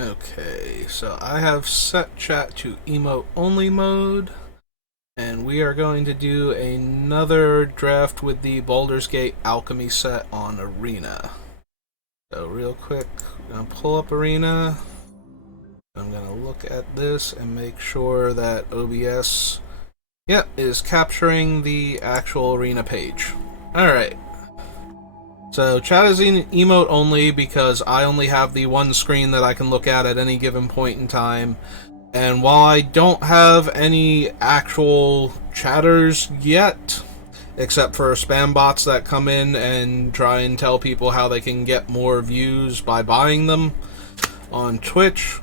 Okay, so I have set chat to emote only mode, and we are going to do another draft with the Baldur's Gate Alchemy set on Arena. So real quick, I'm going to pull up Arena. I'm going to look at this and make sure that OBS, is capturing the actual Arena page. Alright. So chat is in emote only because I only have the one screen that I can look at any given point in time. And while I don't have any actual chatters yet, except for spam bots that come in and try and tell people how they can get more views by buying them on Twitch,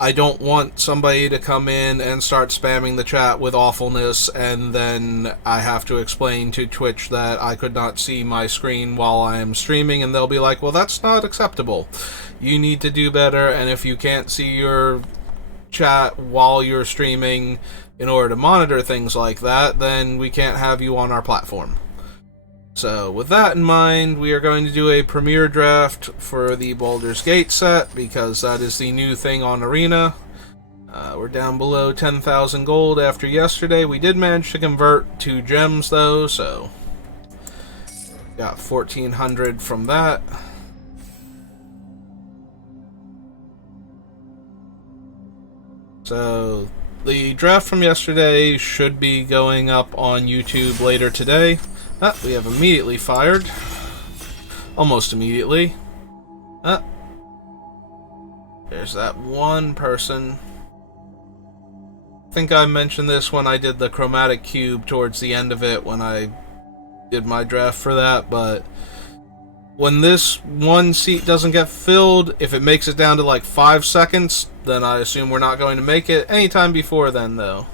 I don't want somebody to come in and start spamming the chat with awfulness, and then I have to explain to Twitch that I could not see my screen while I am streaming, and they'll be like, well, that's not acceptable. You need to do better, and if you can't see your chat while you're streaming in order to monitor things like that, then we can't have you on our platform. So with that in mind, we are going to do a premiere draft for the Baldur's Gate set, because that is the new thing on Arena. We're down below 10,000 gold after yesterday. We did manage to convert 2 gems though, so got 1,400 from that. So the draft from yesterday should be going up on YouTube later today. We have immediately fired. Almost immediately. There's that one person. I think I mentioned this when I did the chromatic cube towards the end of it when I did my draft for that, but when this one seat doesn't get filled, if it makes it down to like 5 seconds, then I assume we're not going to make it anytime before then, though.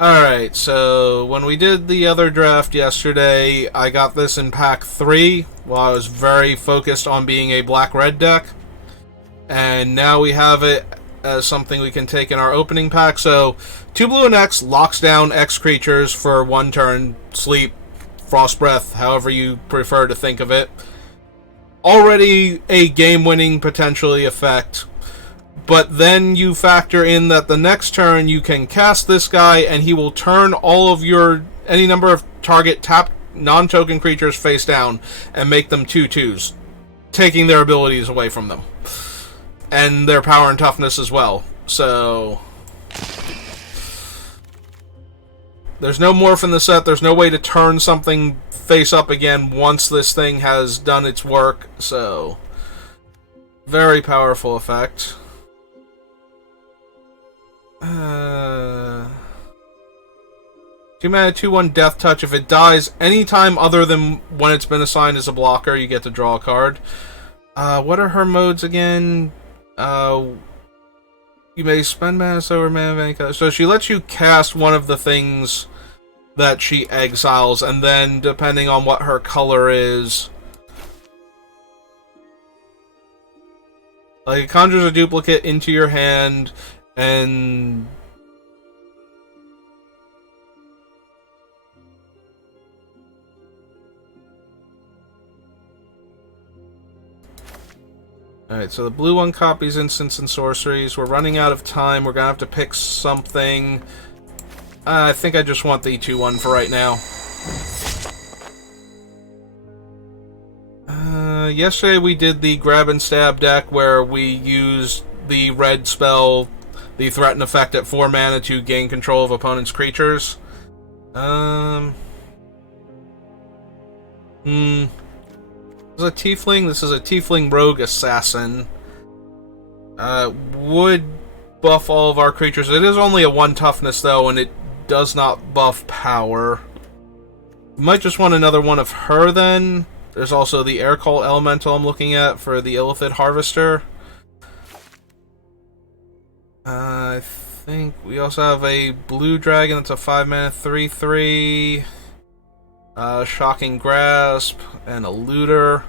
Alright, so when we did the other draft yesterday, I got this in pack 3 while I was very focused on being a black-red deck. And now we have it as something we can take in our opening pack. So, 2 blue and X locks down X creatures for 1 turn, sleep, frost breath, however you prefer to think of it. Already a game-winning potentially effect. But then you factor in that the next turn you can cast this guy and he will turn all of your any number of target tapped non-token creatures face down and make them 2/2s, taking their abilities away from them. And their power and toughness as well. So there's no morph in the set, there's no way to turn something face up again once this thing has done its work, so very powerful effect. 2 mana, 2/1 Death Touch. If it dies anytime other than when it's been assigned as a blocker, you get to draw a card. What are her modes again? You may spend mana over mana of any color. So she lets you cast one of the things that she exiles, and then depending on what her color is, like it conjures a duplicate into your hand. And alright, so the blue one copies instants and sorceries. We're running out of time. We're gonna have to pick something. I think I just want the 2/1 for right now. Yesterday we did the grab and stab deck where we used the red spell, the threaten effect at 4 mana to gain control of opponent's creatures. This is a tiefling. This is a tiefling rogue assassin. Would buff all of our creatures. It is only a 1 toughness though, and it does not buff power. We might just want another one of her then. There's also the air call elemental I'm looking at for the Illithid Harvester. I think we also have a blue dragon that's a 5 mana 3/3. Shocking Grasp and a looter.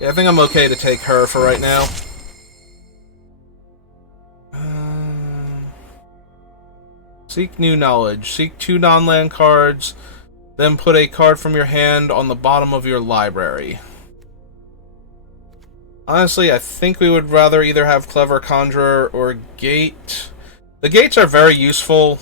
Yeah, I think I'm okay to take her for right now. Seek new knowledge. Seek 2 non-land cards, then put a card from your hand on the bottom of your library. Honestly, I think we would rather either have Clever Conjurer or Gate. The Gates are very useful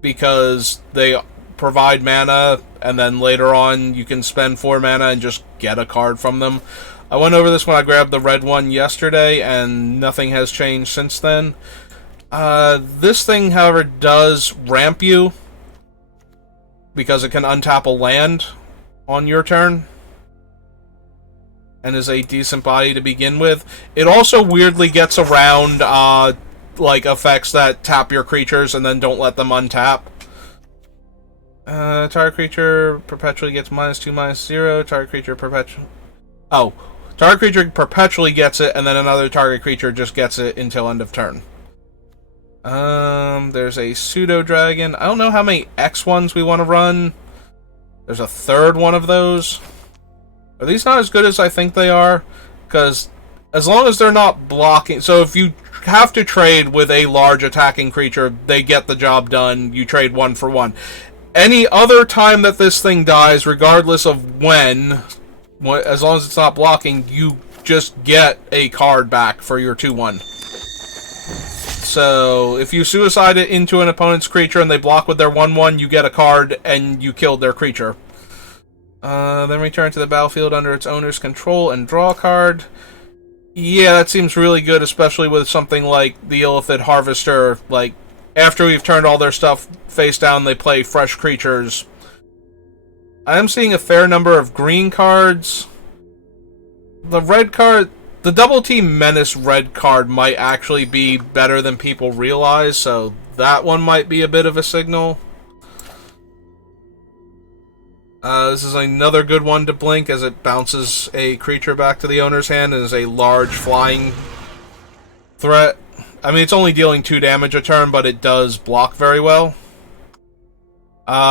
because they provide mana, and then later on you can spend 4 mana and just get a card from them. I went over this when I grabbed the red one yesterday, and nothing has changed since then. This thing, however, does ramp you because it can untap a land on your turn and is a decent body to begin with. It also weirdly gets around like effects that tap your creatures and then don't let them untap. Target creature perpetually gets -2/-0. Target creature perpetually... Oh. Target creature perpetually gets it, and then another target creature just gets it until end of turn. There's a pseudo-dragon. I don't know how many X ones we want to run. There's a third one of those. Are these not as good as I think they are? Because as long as they're not blocking... So if you have to trade with a large attacking creature, they get the job done. You trade 1 for 1. Any other time that this thing dies, regardless of when, as long as it's not blocking, you just get a card back for your 2/1. So, if you suicide it into an opponent's creature and they block with their 1/1, you get a card and you killed their creature. Then return to the battlefield under its owner's control and draw a card. Yeah, that seems really good, especially with something like the Illithid Harvester. Like, after we've turned all their stuff face down, they play fresh creatures. I am seeing a fair number of green cards. The red card... The Double Team Menace red card might actually be better than people realize, so that one might be a bit of a signal. This is another good one to blink as it bounces a creature back to the owner's hand and is a large flying threat. I mean, it's only dealing 2 damage a turn, but it does block very well.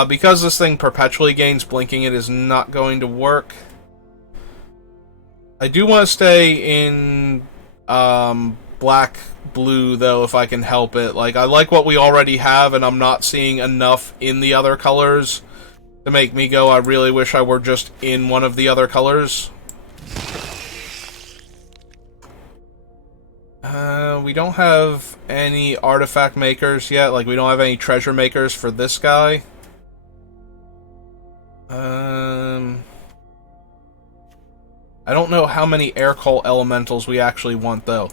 Because this thing perpetually gains blinking, it is not going to work. I do want to stay in black-blue, though, if I can help it. Like, I like what we already have, and I'm not seeing enough in the other colors to make me go, I really wish I were just in one of the other colors. We don't have any artifact makers yet. Like, we don't have any treasure makers for this guy. I don't know how many air cult elementals we actually want, though.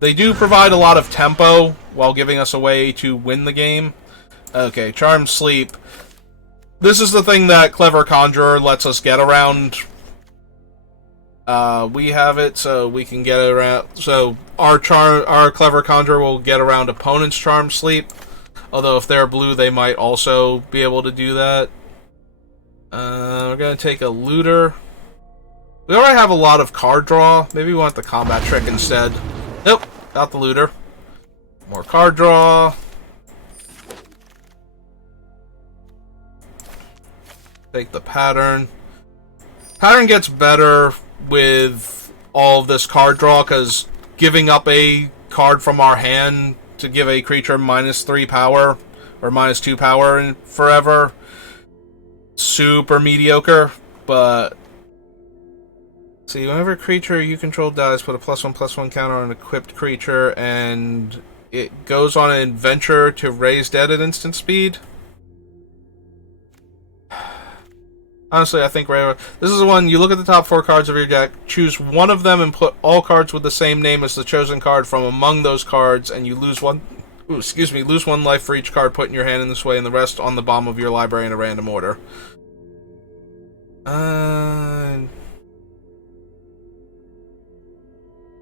They do provide a lot of tempo while giving us a way to win the game. Okay, Charm Sleep. This is the thing that Clever Conjurer lets us get around. We have it, so we can get around. So our Clever Conjurer will get around opponent's Charm Sleep. Although if they're blue, they might also be able to do that. We're gonna take a Looter. We already have a lot of card draw. Maybe we want the Combat Trick instead. Nope, got the Looter. More card draw. Take the Pattern. Pattern gets better with all of this card draw, because giving up a card from our hand to give a creature -3 power, or -2 power forever, super mediocre. But see, whenever a creature you control dies, put a +1/+1 counter on an equipped creature, and it goes on an adventure to raise dead at instant speed. Honestly, I think this is the one. You look at the top 4 cards of your deck, choose one of them, and put all cards with the same name as the chosen card from among those cards, and you lose one. Lose 1 life for each card put in your hand in this way, and the rest on the bottom of your library in a random order.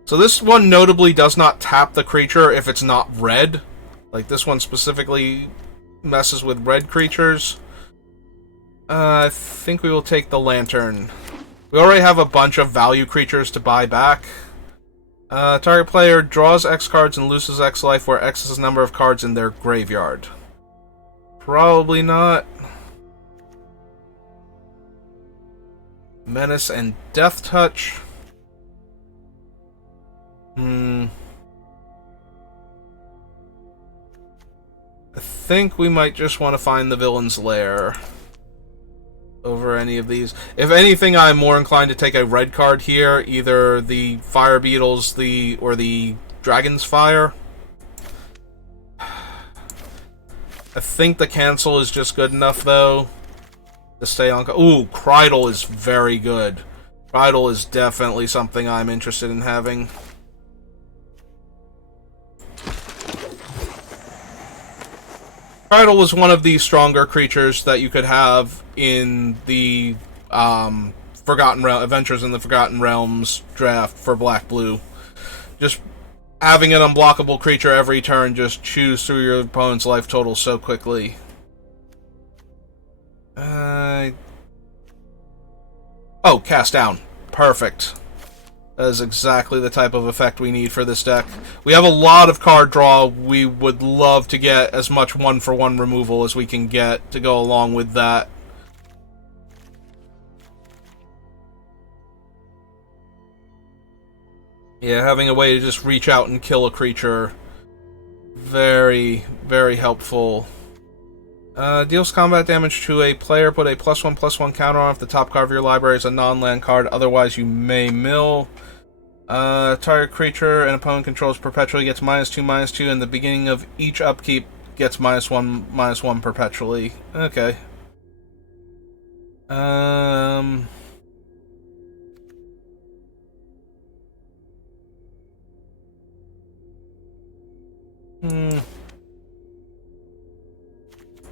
So this one notably does not tap the creature if it's not red. Like, this one specifically messes with red creatures. I think we will take the Lantern. We already have a bunch of value creatures to buy back. Target player draws X cards and loses X life, where X is the number of cards in their graveyard. Probably not. Menace and Death Touch. I think we might just want to find the villain's lair. over any of these. If anything, I'm more inclined to take a red card here, either the Fire Beetles, or the Dragon's Fire. I think the cancel is just good enough, though, to stay on. Ooh, Krydle is very good. Krydle is definitely something I'm interested in having. Krydle was one of the stronger creatures that you could have in the Forgotten Adventures in the Forgotten Realms draft for Black-Blue. Just having an unblockable creature every turn just chews through your opponent's life total so quickly. Oh, cast down. Perfect. That is exactly the type of effect we need for this deck. We have a lot of card draw. We would love to get as much one-for-one removal as we can get to go along with that. Yeah, having a way to just reach out and kill a creature. Very, very helpful. Deals combat damage to a player. Put a +1/+1 counter on if the top card of your library is a non-land card. Otherwise, you may mill. Target creature an opponent controls perpetually gets -2/-2, and the beginning of each upkeep gets -1/-1 perpetually. Okay.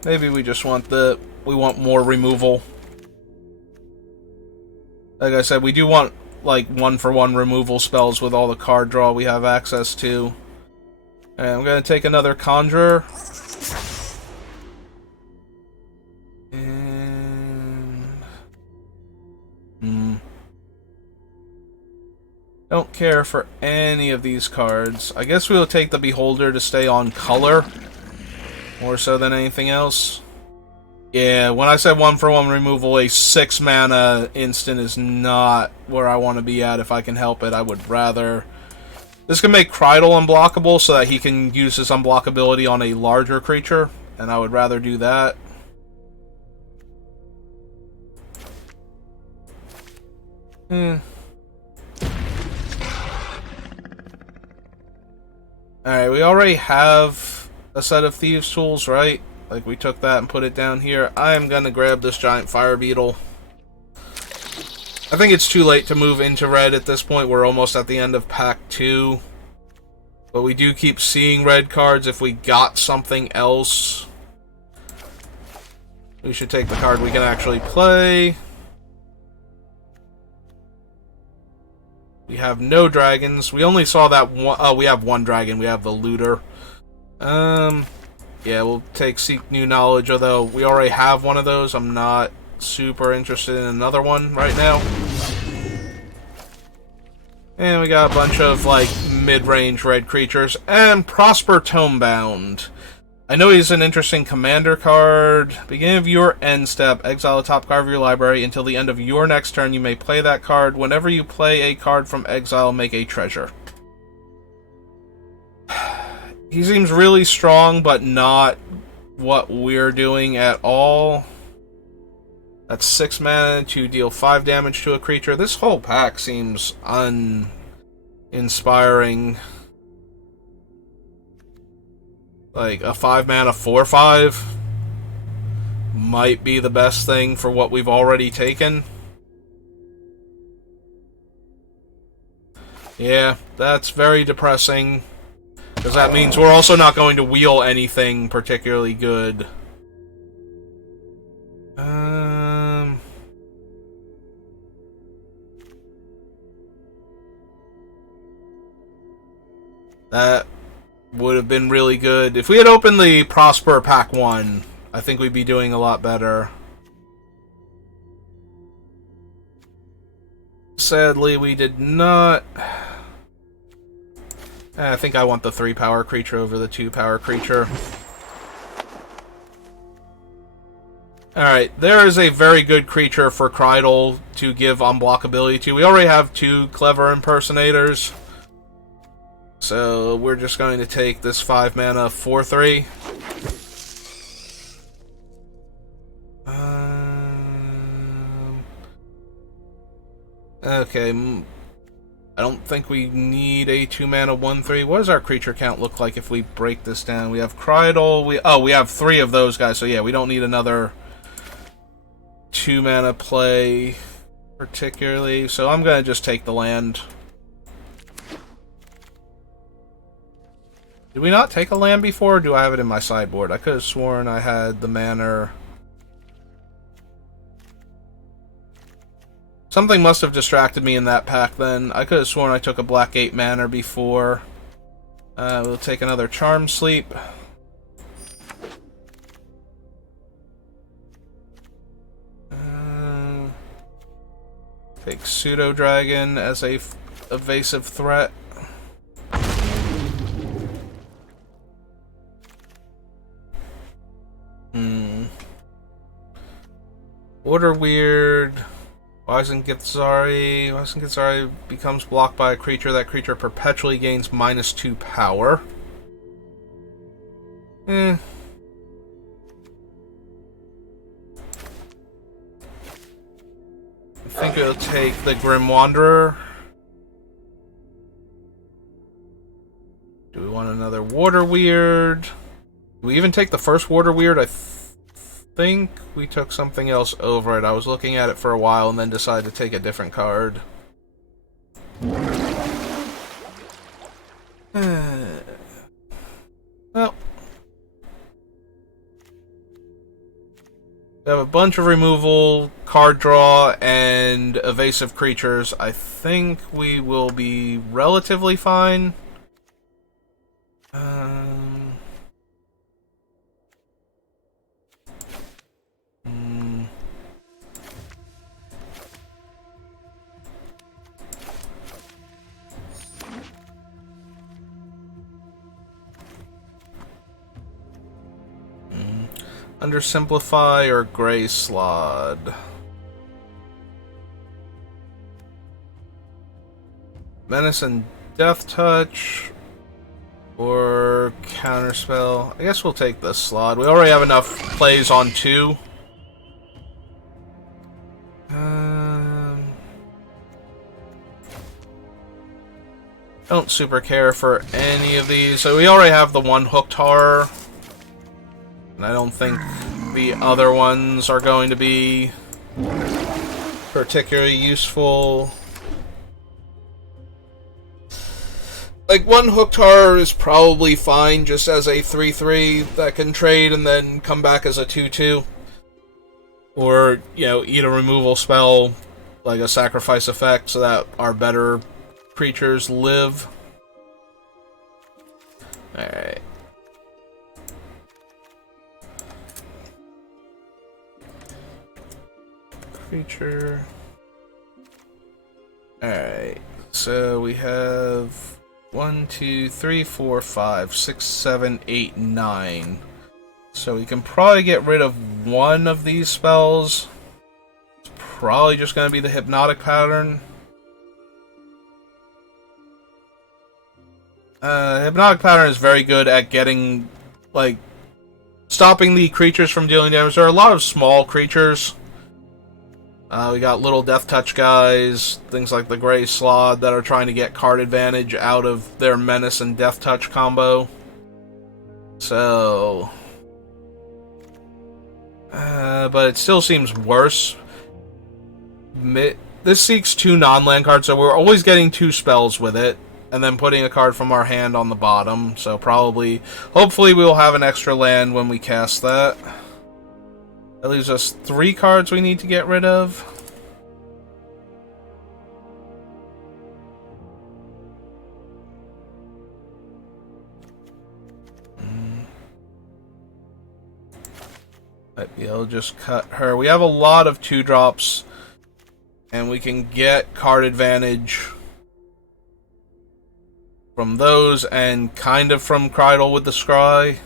Maybe we just want we want more removal. Like I said, we do want like one-for-one removal spells with all the card draw we have access to. And I'm gonna take another Conjurer. And don't care for any of these cards. I guess we'll take the Beholder to stay on color. More so than anything else. Yeah, when I said one-for-one removal, a 6-mana instant is not where I want to be at if I can help it. I would rather... This can make Krydle unblockable so that he can use his unblockability on a larger creature, and I would rather do that. Alright, we already have a set of Thieves' Tools, right? Like, we took that and put it down here. I am gonna grab this giant Fire Beetle. I think it's too late to move into red at this point. We're almost at the end of pack 2. But we do keep seeing red cards. If we got something else, we should take the card we can actually play. We have no dragons. We only saw that one. Oh, we have one dragon. We have the Looter. Yeah, we'll take Seek New Knowledge, although we already have one of those. I'm not super interested in another one right now. And we got a bunch of, like, mid-range red creatures. And Prosper Tomebound. I know he's an interesting commander card. Beginning of your end step, exile the top card of your library. Until the end of your next turn, you may play that card. Whenever you play a card from exile, make a treasure. He seems really strong, but not what we're doing at all. That's 6 mana to deal 5 damage to a creature. This whole pack seems uninspiring. Like, a 5 mana 4/5 might be the best thing for what we've already taken. Yeah, that's very depressing. Because that means we're also not going to wheel anything particularly good. That would have been really good. If we had opened the Prosper Pack 1, I think we'd be doing a lot better. Sadly, we did not. I think I want the 3-power creature over the 2-power creature. Alright, there is a very good creature for Krydle to give unblockability to. We already have 2 clever impersonators. So we're just going to take this 5 mana 4/3. Okay, I don't think we need a 2-mana 1/3. What does our creature count look like if we break this down? We have Crydol. We have 3 of those guys, so yeah, we don't need another 2-mana play particularly. So I'm gonna just take the land. Did we not take a land before, or do I have it in my sideboard? I could have sworn I had the mana. Something must have distracted me in that pack then. I could have sworn I took a black 8 mana before. We'll take another Charm Sleep. Take Pseudo Dragon as a evasive threat. Order Weird. Weisengithzari. Weisengithzari becomes blocked by a creature. That creature perpetually gains -2 power. I think it'll take the Grim Wanderer. Do we want another Water Weird? Do we even take the first Water Weird? I think we took something else over it. I was looking at it for a while and then decided to take a different card. Well, we have a bunch of removal, card draw, and evasive creatures. I think we will be relatively fine. Under Simplify or Gray Slod. Menace and Death Touch or Counterspell. I guess we'll take the Slod. We already have enough plays on 2. Don't super care for any of these. So we already have the one Hooked Horror. And I don't think the other ones are going to be particularly useful. Like, one Hooked Horror is probably fine just as a 3/3 that can trade and then come back as a 2/2. Or, you know, eat a removal spell, like a sacrifice effect, so that our better creatures live. Alright. Creature. Alright, so we have 1, 2, 3, 4, 5, 6, 7, 8, 9. So we can probably get rid of one of these spells. It's probably just going to be the Hypnotic Pattern. Hypnotic Pattern is very good at getting, like, stopping the creatures from dealing damage. There are a lot of small creatures. We got little Death Touch guys, things like the Gray Slod that are trying to get card advantage out of their Menace and Death Touch combo. So... but it still seems worse. This seeks 2 non-land cards, so we're always getting 2 spells with it, and then putting a card from our hand on the bottom, so probably... hopefully we will have an extra land when we cast that. That leaves us 3 cards we need to get rid of. Might be able to just cut her. We have a lot of 2-drops, and we can get card advantage from those and kind of from Crydol with the Scry.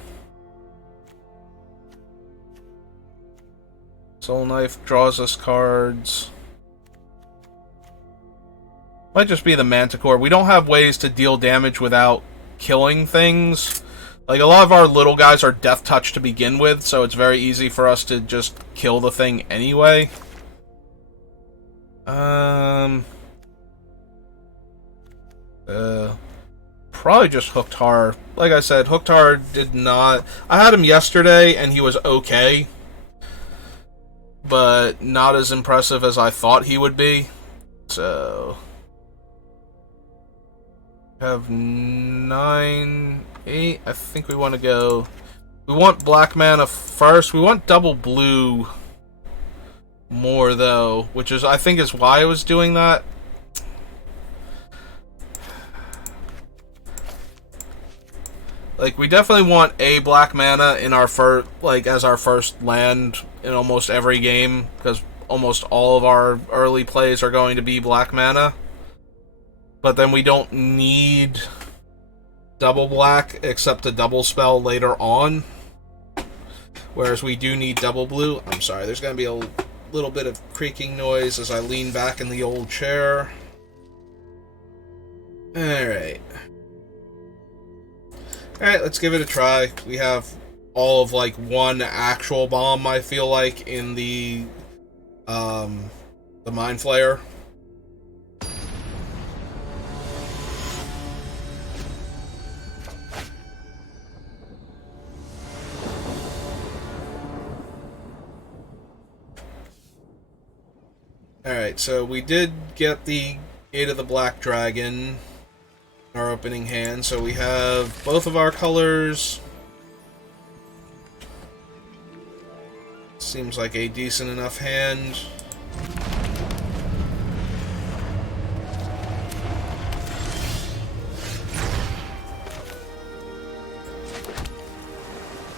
Soul Knife draws us cards. Might just be the Manticore. We don't have ways to deal damage without killing things. Like, a lot of our little guys are Death Touch to begin with, so it's very easy for us to just kill the thing anyway. Uh, Probably just Hooked Har. Like I said, Hooked Har did not. I had him yesterday, and he was okay, but not as impressive as I thought he would be. So, have 9, 8. I think we want to go. We want black mana first. We want double blue more though, which is I think is why I was doing that. Like, we definitely want a black mana in our as our first land in almost every game, because almost all of our early plays are going to be black mana. But then we don't need double black except a double spell later on. Whereas we do need double blue. I'm sorry, there's going to be a little bit of creaking noise as I lean back in the old chair. Alright. Alright, let's give it a try. We have all of, like, one actual bomb, I feel like, in the Mind Flayer. Alright, so we did get the Gate of the Black Dragon in our opening hand, so we have both of our colors. Seems like a decent enough hand.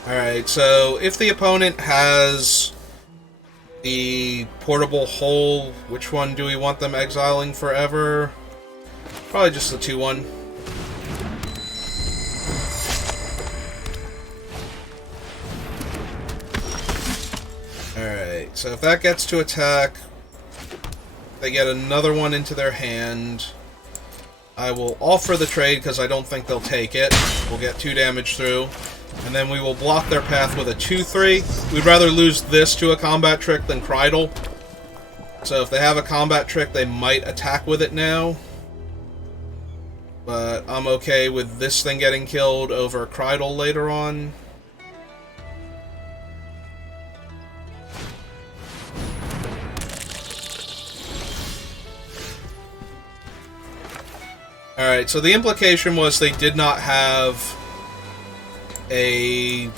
Alright, so if the opponent has the portable hole, which one do we want them exiling forever? Probably just the 2-1. Alright, so if that gets to attack, they get another one into their hand. I will offer the trade because I don't think they'll take it. We'll get 2 damage through. And then we will block their path with a 2-3. We'd rather lose this to a combat trick than Krydle. So if they have a combat trick, they might attack with it now. But I'm okay with this thing getting killed over Krydle later on. Alright, so the implication was they did not have a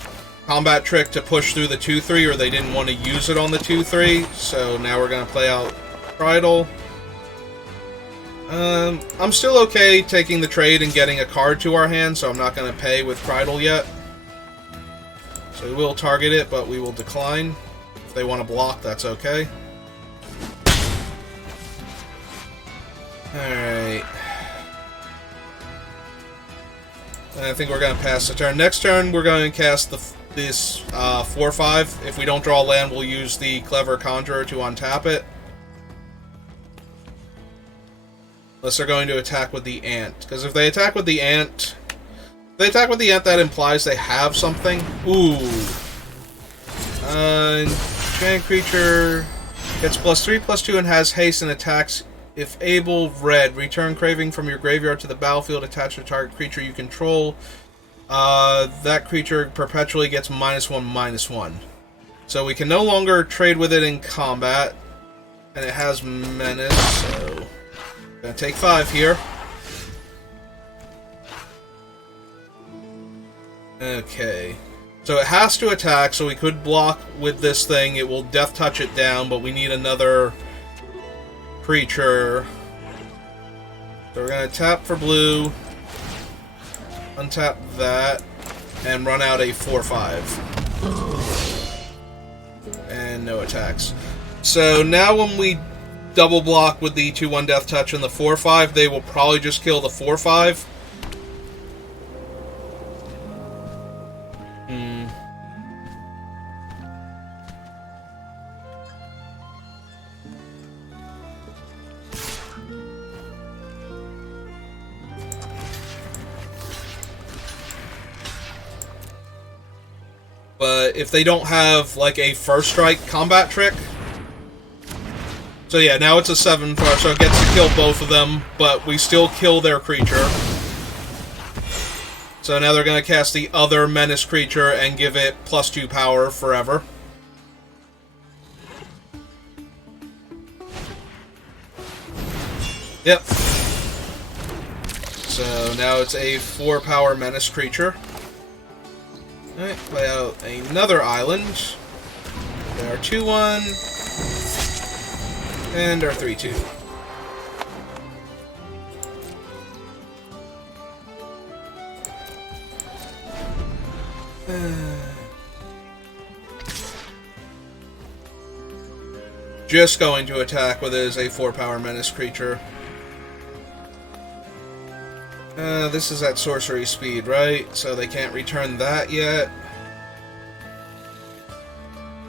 combat trick to push through the 2-3, or they didn't want to use it on the 2-3, so now we're going to play out Krydle. I'm still okay taking the trade and getting a card to our hand, so I'm not going to pay with Krydle yet. So we will target it, but we will decline. If they want to block, that's okay. Alright. I think we're going to pass the turn. Next turn, we're going to cast this 4-5. If we don't draw land, we'll use the Clever Conjurer to untap it. Unless they're going to attack with the Ant. Because if they attack with the Ant... that implies they have something. Ooh. Giant creature gets +3/+2 and has haste and attacks. If able, red. Return Craving from your graveyard to the battlefield attached to a target creature you control. That creature perpetually gets -1/-1. So we can no longer trade with it in combat. And it has menace, so... Gonna take 5 here. Okay. So it has to attack, so we could block with this thing. It will death touch it down, but we need another creature. So we're going to tap for blue, untap that, and run out a 4-5. And no attacks. So now when we double block with the 2-1 death touch and the 4-5, they will probably just kill the 4-5. But if they don't have, like, a first strike combat trick, So yeah, now it's a 7 power, so it gets to kill both of them, but we still kill their creature. So now they're going to cast the other menace creature and give it +2 power forever. Yep. So now it's a 4 power menace creature. Alright, play out another island. Our 2-1. And our 3-2. Just going to attack with it as a 4 power menace creature. This is at sorcery speed, right? So they can't return that yet.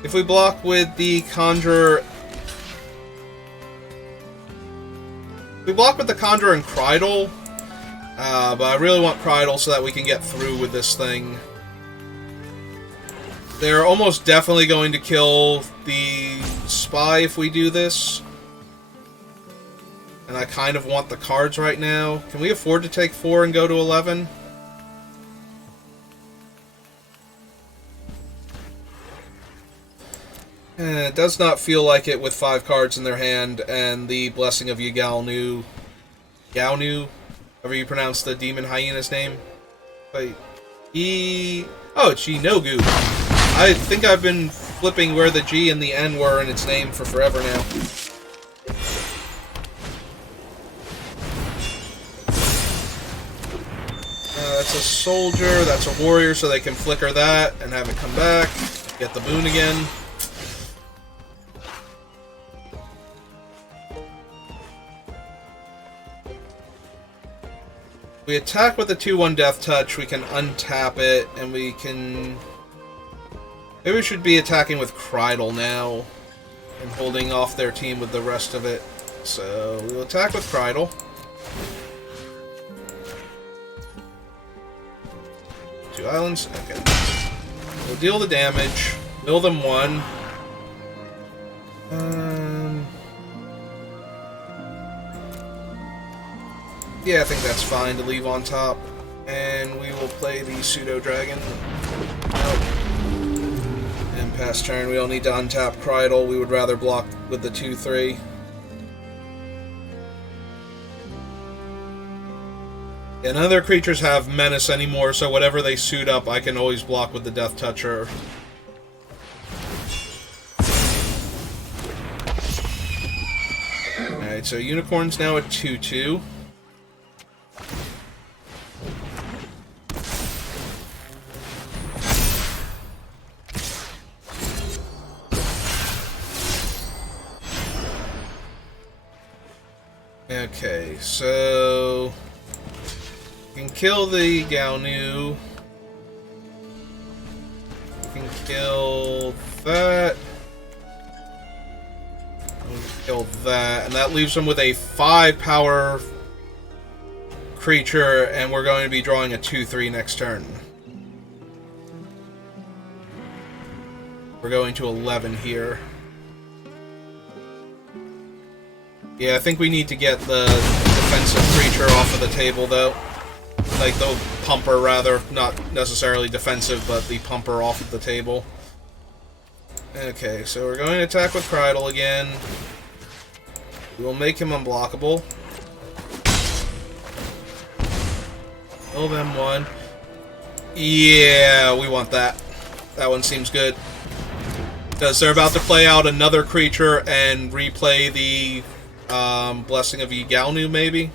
If we block with the Conjurer... We block with the Conjurer and Krydle, but I really want Krydle so that we can get through with this thing. They're almost definitely going to kill the Spy if we do this. And I kind of want the cards right now. Can we afford to take 4 and go to 11? It does not feel like it with 5 cards in their hand and the Blessing of Ygalnu. Gaunu? However you pronounce the demon hyena's name. Wait. Oh, it's Yinogu. I think I've been flipping where the G and the N were in its name for forever now. That's a soldier, that's a warrior, so they can flicker that and have it come back. Get the boon again. We attack with the 2-1 Death Touch, we can untap it, and we can... Maybe we should be attacking with Krydle now, and holding off their team with the rest of it. So, we'll attack with Krydle. Two islands? Okay. We'll deal the damage, mill them 1. Yeah, I think that's fine to leave on top. And we will play the Pseudo-Dragon. Nope. And pass turn. We don't need to untap Krydle. We would rather block with the 2-3. Yeah, none of their creatures have Menace anymore, so whatever they suit up, I can always block with the Death Toucher. Alright, so Unicorn's now at 2-2. Okay, so... We can kill the Gaunu. We can kill that. We can kill that. And that leaves them with a 5-power creature, and we're going to be drawing a 2-3 next turn. We're going to 11 here. Yeah, I think we need to get the defensive creature off of the table, though. Like, the pumper, rather. Not necessarily defensive, but the pumper off of the table. Okay, so we're going to attack with Krydle again. We will make him unblockable. Kill them 1. Yeah, we want that. That one seems good. Because they're about to play out another creature and replay the... Blessing of Ygalnu, maybe?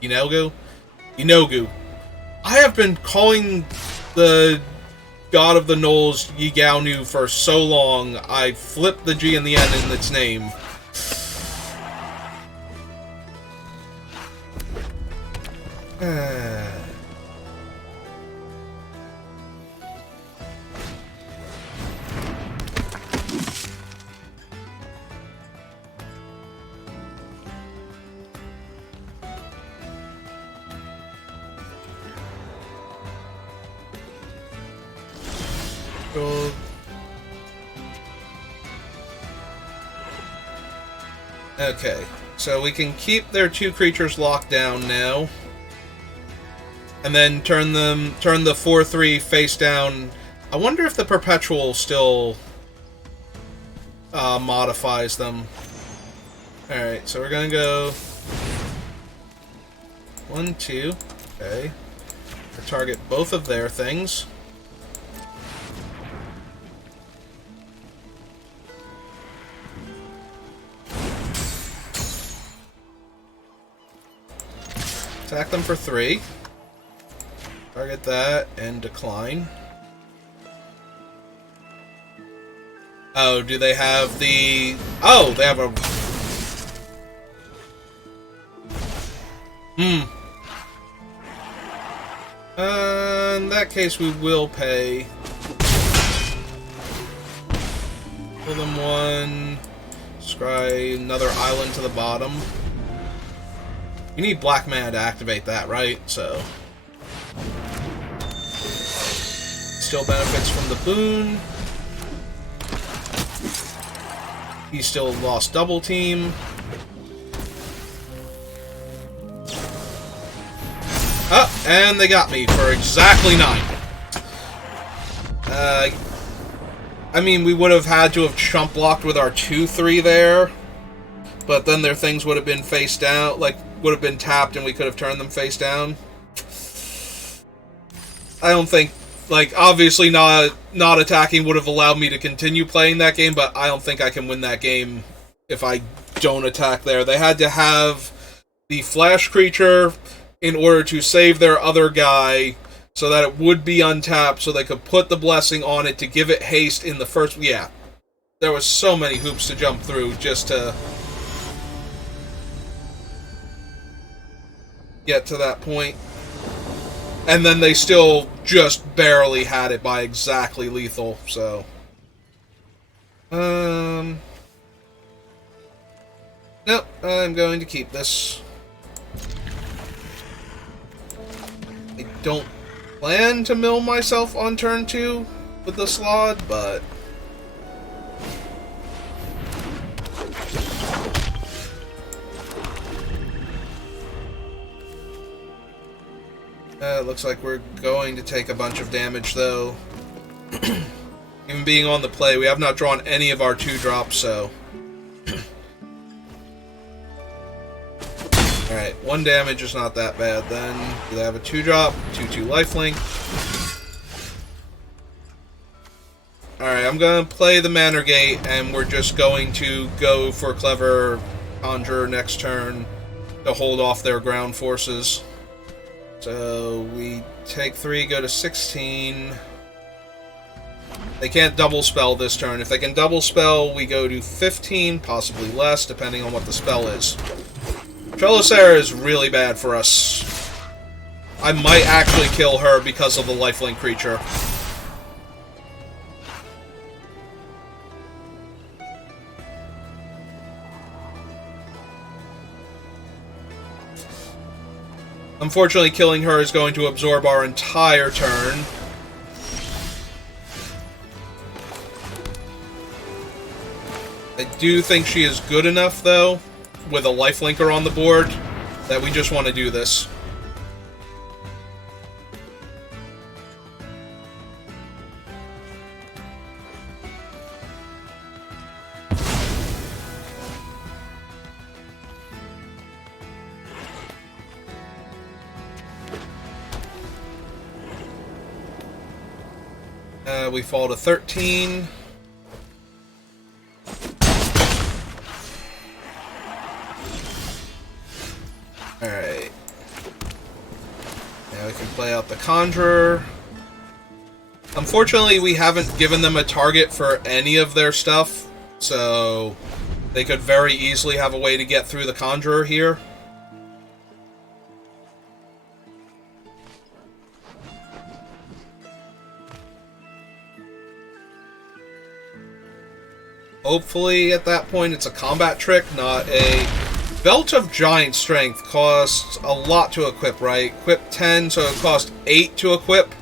Yinogu? Yinogu. I have been calling the God of the Knolls Ygalnu for so long, I flipped the G and the N in its name. Okay, so we can keep their 2 creatures locked down now. And then turn the 4/3 face down. I wonder if the Perpetual still modifies them. Alright, so we're gonna go 1, 2. Okay. Target both of their things. Attack them for 3. Target that and decline. Oh, do they have the... Oh, they have a... In that case, we will pay. Kill them 1. Scry another island to the bottom. You need black mana to activate that, right? So... Still benefits from the boon. He still lost double team. Oh, and they got me for exactly 9. I mean, we would have had to have chump blocked with our 2/3 there, but then their things would have been face down, like, would have been tapped and we could have turned them face down. I don't think, like, obviously not attacking would have allowed me to continue playing that game, but I don't think I can win that game if I don't attack there. They had to have the flash creature in order to save their other guy so that it would be untapped so they could put the blessing on it to give it haste in the first... Yeah. There was so many hoops to jump through just to get to that point. And then they still just barely had it by exactly lethal, so... Nope, I'm going to keep this. I don't plan to mill myself on turn 2 with the Slod, but... Looks like we're going to take a bunch of damage, though. Even being on the play, we have not drawn any of our 2-drops, so... Alright, 1 damage is not that bad, then. Do they have a 2-drop? 2/2 lifelink. Alright, I'm gonna play the Manor Gate, and we're just going to go for Clever Conjurer next turn to hold off their ground forces. So we take 3, go to 16. They can't double spell this turn. If they can double spell, we go to 15, possibly less, depending on what the spell is. Trellisera is really bad for us. I might actually kill her because of the lifelink creature. Unfortunately, killing her is going to absorb our entire turn. I do think she is good enough, though, with a lifelinker on the board, that we just want to do this. We fall to 13. Alright. Now we can play out the Conjurer. Unfortunately, we haven't given them a target for any of their stuff, so they could very easily have a way to get through the Conjurer here. Hopefully, at that point, it's a combat trick, not a... Belt of Giant Strength costs a lot to equip, right? Equip 10, so it costs 8 to equip.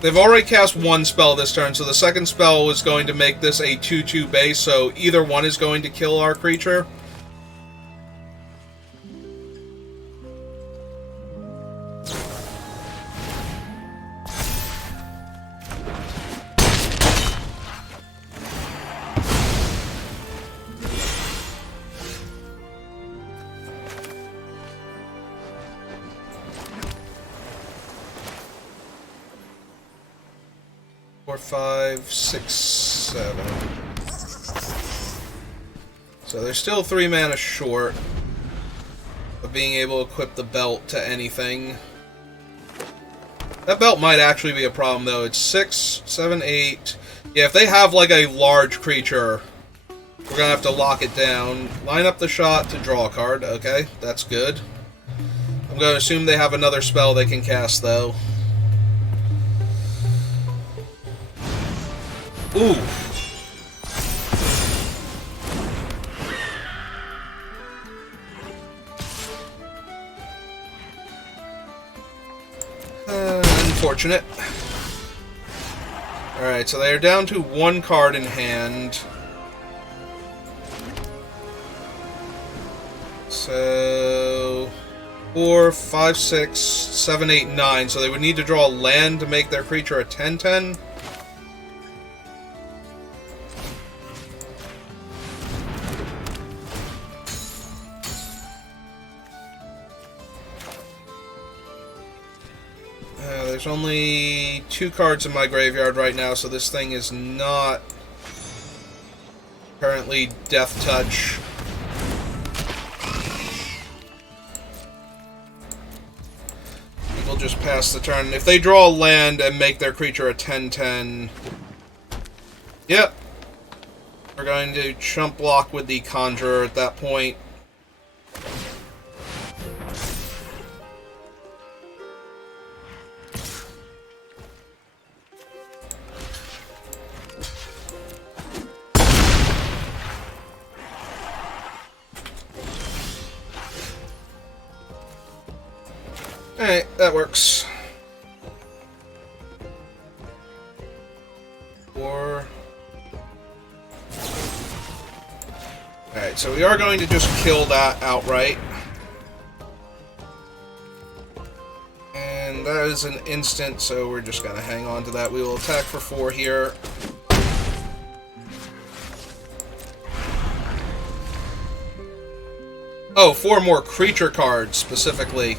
They've already cast one spell this turn, so the second spell is going to make this a 2/2 base, so either one is going to kill our creature. Four, 5, 6, 7. So they're still 3 mana short of being able to equip the belt to anything. That belt might actually be a problem, though. It's 6, 7, 8. Yeah, if they have, like, a large creature, we're gonna have to lock it down. Line up the shot to draw a card. Okay, that's good. I'm gonna assume they have another spell they can cast, though. Ooh. Unfortunate. Alright, so they're down to 1 card in hand. So 4, 5, 6, 7, 8, 9. So they would need to draw a land to make their creature a 10/10. There's only 2 cards in my graveyard right now, so this thing is not currently Death Touch. We'll just pass the turn. If they draw a land and make their creature a 10/10... Yep. We're going to chump block with the Conjurer at that point. Alright, that works. 4. Alright, so we are going to just kill that outright. And that is an instant, so we're just going to hang on to that. We will attack for 4 here. Oh, 4 more creature cards, specifically.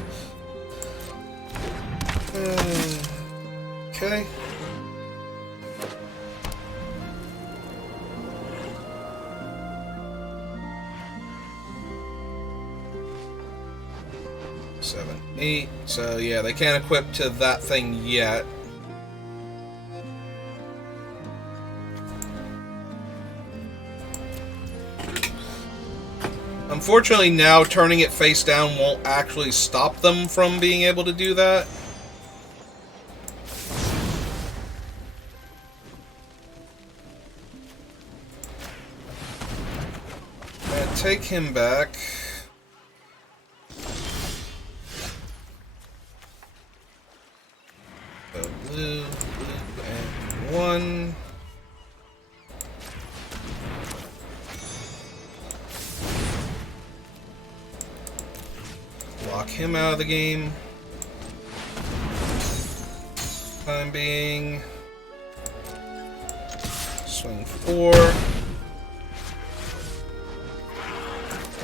Okay. Seven, 8. So yeah, they can't equip to that thing yet. Unfortunately, now turning it face down won't actually stop them from being able to do that. Take him back. So blue, and 1. Lock him out of the game. Time being. Swing 4.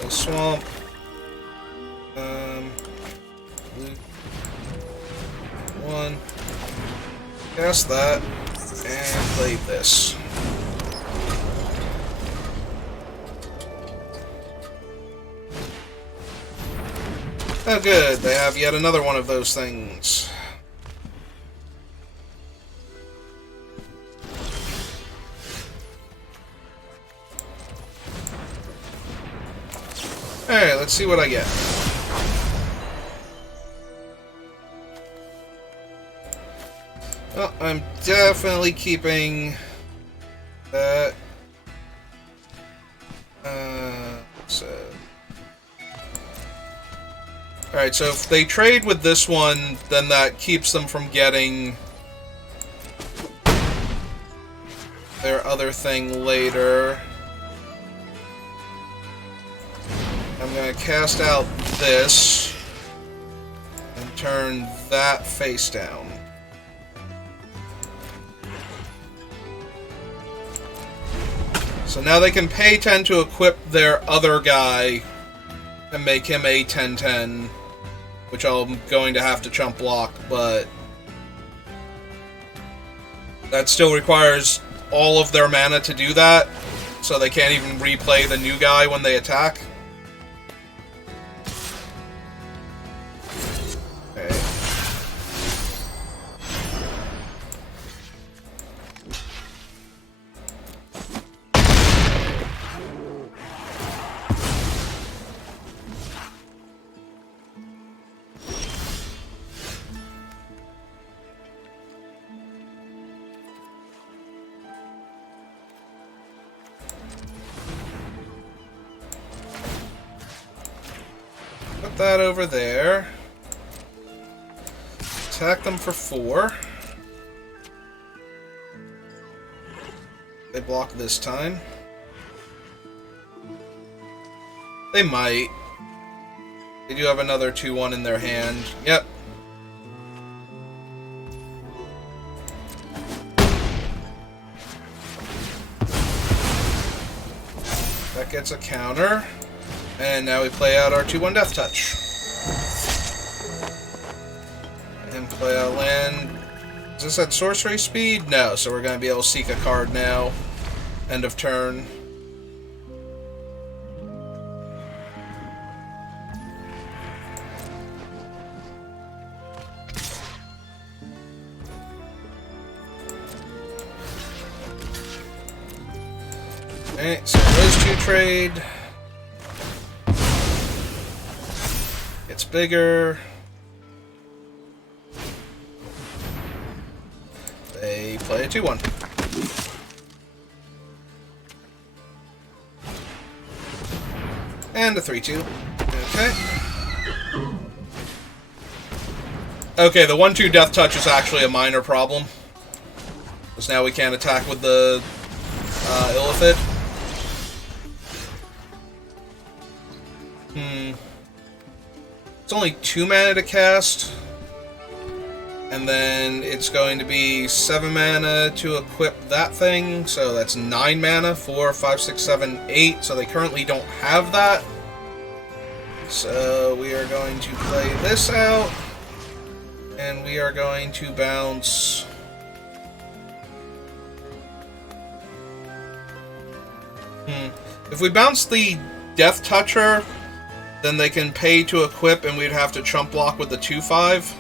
Swamp. Blue. 1. Cast that. And play this. Oh good, they have yet another one of those things. Alright, let's see what I get. Well, I'm definitely keeping that. Alright, so if they trade with this one, then that keeps them from getting their other thing later. I'm going to cast out this and turn that face down. So now they can pay 10 to equip their other guy and make him a 10-10, which I'm going to have to chump block, but that still requires all of their mana to do that, so they can't even replay the new guy when they attack. Okay. Put that over there. Attack them for 4. They block this time. They might. They do have another 2-1 in their hand. Yep. That gets a counter. And now we play out our 2-1 Death Touch. And play out land. Is this at sorcery speed? No, so we're going to be able to seek a card now. End of turn. Okay, so those two trade. It's bigger. They play a 2-1. And a 3-2. Okay. Okay, the 1-2 Death Touch is actually a minor problem. Because now we can't attack with the Illithid. It's only 2 mana to cast. And then it's going to be 7 mana to equip that thing. So that's 9 mana. 4, 5, 6, 7, 8. So they currently don't have that. So we are going to play this out. And we are going to bounce... If we bounce the Death Toucher, then they can pay to equip and we'd have to chump block with the 2-5.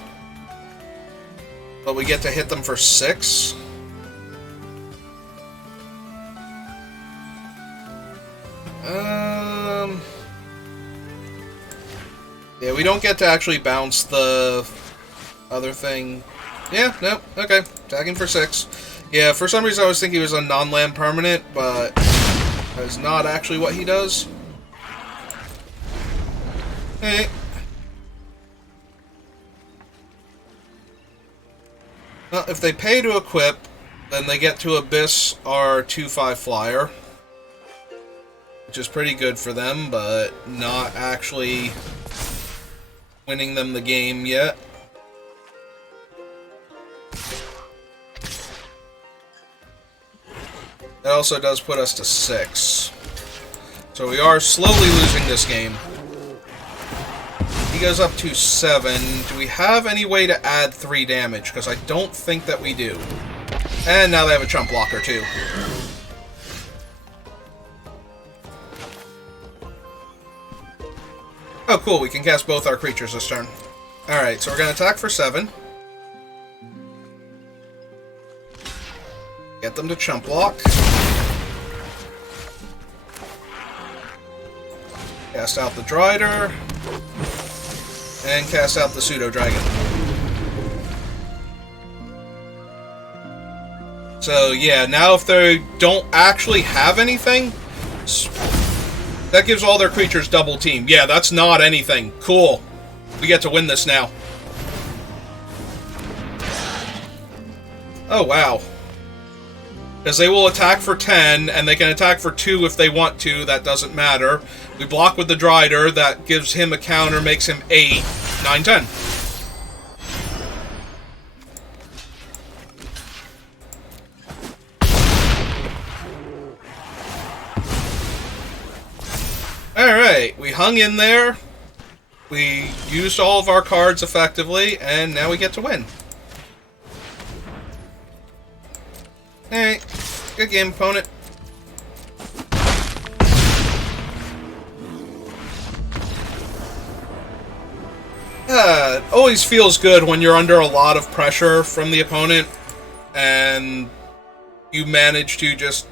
But we get to hit them for 6. Yeah, we don't get to actually bounce the other thing. Yeah, no, okay. Tagging for 6. Yeah, for some reason I was thinking he was a non-land permanent, but that is not actually what he does. Hey. Well, if they pay to equip, then they get to Abyss our 2-5 flyer. Which is pretty good for them, but not actually winning them the game yet. That also does put us to 6. So we are slowly losing this game. He goes up to 7. Do we have any way to add 3 damage? Because I don't think that we do. And now they have a chump blocker too. Oh cool, we can cast both our creatures this turn. Alright, so we're going to attack for 7. Get them to chump block. Cast out the Drider. And cast out the Pseudo-Dragon. So yeah, now if they don't actually have anything, that gives all their creatures double team. Yeah, that's not anything. Cool. We get to win this now. Oh wow. Because they will attack for 10, and they can attack for 2 if they want to. That doesn't matter. We block with the Drider. That gives him a counter, makes him 8, 9, 10. Alright, we hung in there. We used all of our cards effectively, and now we get to win. Alright, good game, opponent. It always feels good when you're under a lot of pressure from the opponent, and you manage to just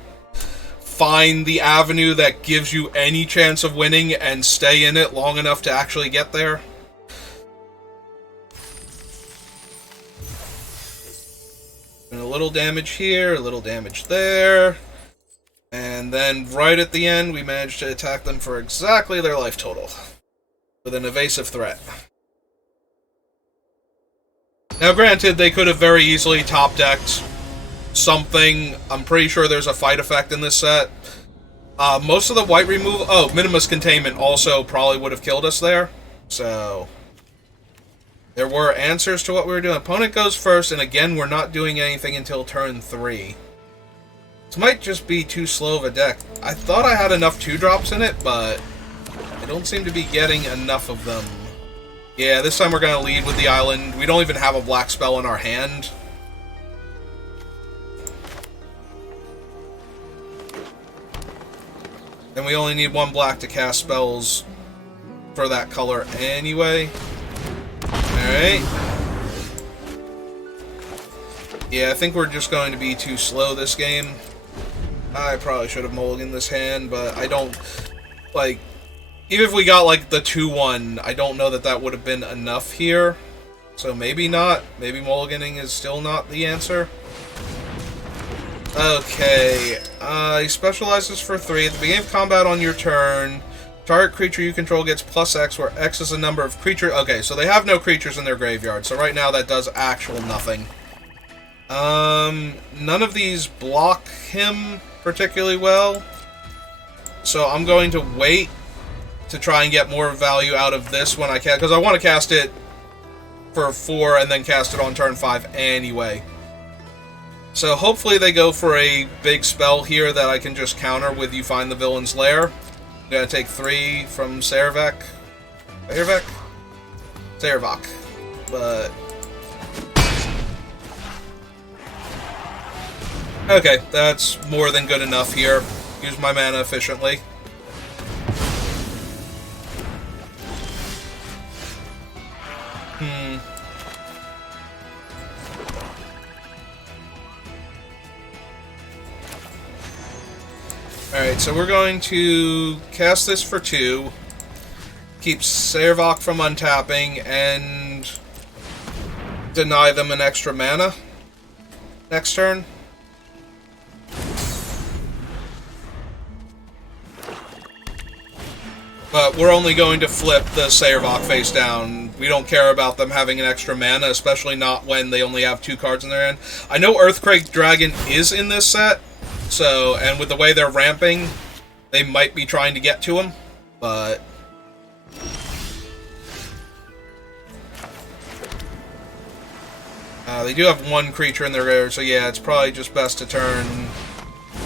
find the avenue that gives you any chance of winning and stay in it long enough to actually get there. And a little damage here, a little damage there. And then right at the end, we managed to attack them for exactly their life total. With an evasive threat. Now granted, they could have very easily top-decked something. I'm pretty sure there's a fight effect in this set. Most of the white removal... Oh, Minimus Containment also probably would have killed us there. So... there were answers to what we were doing. Opponent goes first, and again, we're not doing anything until turn 3. This might just be too slow of a deck. I thought I had enough 2-drops in it, but I don't seem to be getting enough of them. Yeah, this time we're going to lead with the island. We don't even have a black spell in our hand. And we only need 1 black to cast spells for that color anyway. Alright. Yeah, I think we're just going to be too slow this game. I probably should have mulliganed this hand, but I don't... like, even if we got, like, the 2-1, I don't know that that would have been enough here. So maybe not. Maybe mulliganing is still not the answer. Okay. He specializes for 3. At the beginning of combat on your turn... target creature you control gets plus X, where X is the number of creatures... Okay, so they have no creatures in their graveyard, so right now that does actual nothing. None of these block him particularly well. So I'm going to wait to try and get more value out of this when I can, because I want to cast it for 4 and then cast it on turn 5 anyway. So hopefully they go for a big spell here that I can just counter with You Find the Villain's Lair. I'm gonna take 3 from Sarevek. Sarevok. But... okay, that's more than good enough here. Use my mana efficiently. Alright, so we're going to cast this for 2, keep Sarevok from untapping, and deny them an extra mana next turn. But we're only going to flip the Sarevok face down. We don't care about them having an extra mana, especially not when they only have 2 cards in their hand. I know Earthquake Dragon is in this set, so, and with the way they're ramping, they might be trying to get to him, but... they do have 1 creature in their rear, so yeah, it's probably just best to turn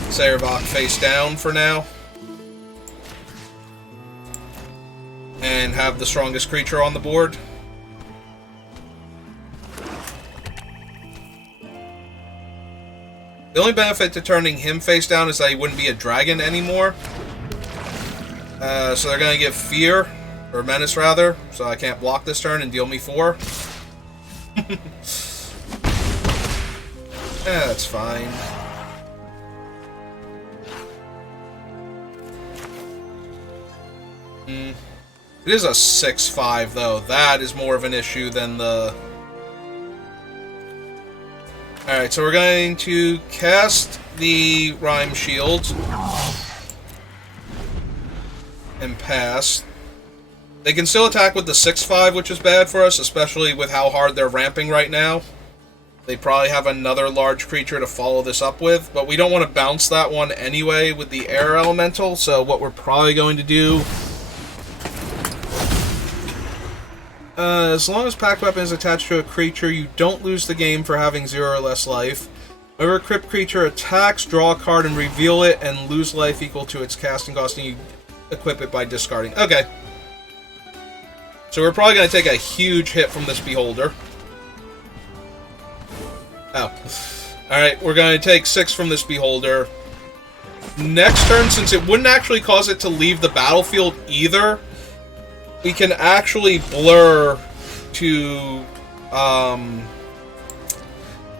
Sarevok face down for now. And have the strongest creature on the board. The only benefit to turning him face down is that he wouldn't be a dragon anymore. So they're going to give Fear, or Menace rather, so I can't block this turn and deal me 4. Yeah, that's fine. It is a 6/5 though. That is more of an issue than the... Alright, so we're going to cast the Rhyme Shield and pass. They can still attack with the 6/5, which is bad for us, especially with how hard they're ramping right now. They probably have another large creature to follow this up with, but we don't want to bounce that one anyway with the air elemental, so what we're probably going to do... as long as pack weapon is attached to a creature, you don't lose the game for having 0 or less life. Whenever a crypt creature attacks, draw a card and reveal it, and lose life equal to its casting cost, and you equip it by discarding. Okay. So we're probably going to take a huge hit from this Beholder. Oh. Alright, we're going to take 6 from this Beholder. Next turn, since it wouldn't actually cause it to leave the battlefield either, we can actually blur to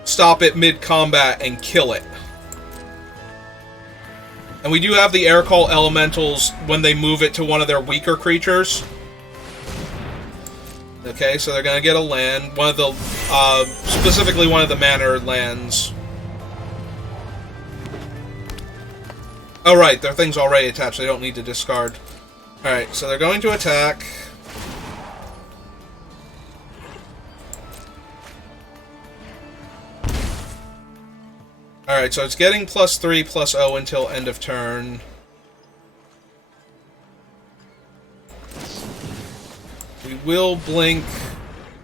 stop it mid-combat and kill it. And we do have the Air Call Elementals when they move it to one of their weaker creatures. Okay, so they're going to get a land. One of the, specifically one of the Manor lands. Oh, right, their thing's already attached. They don't need to discard. Alright, so they're going to attack. Alright, so it's getting +3/+0 until end of turn. We will blink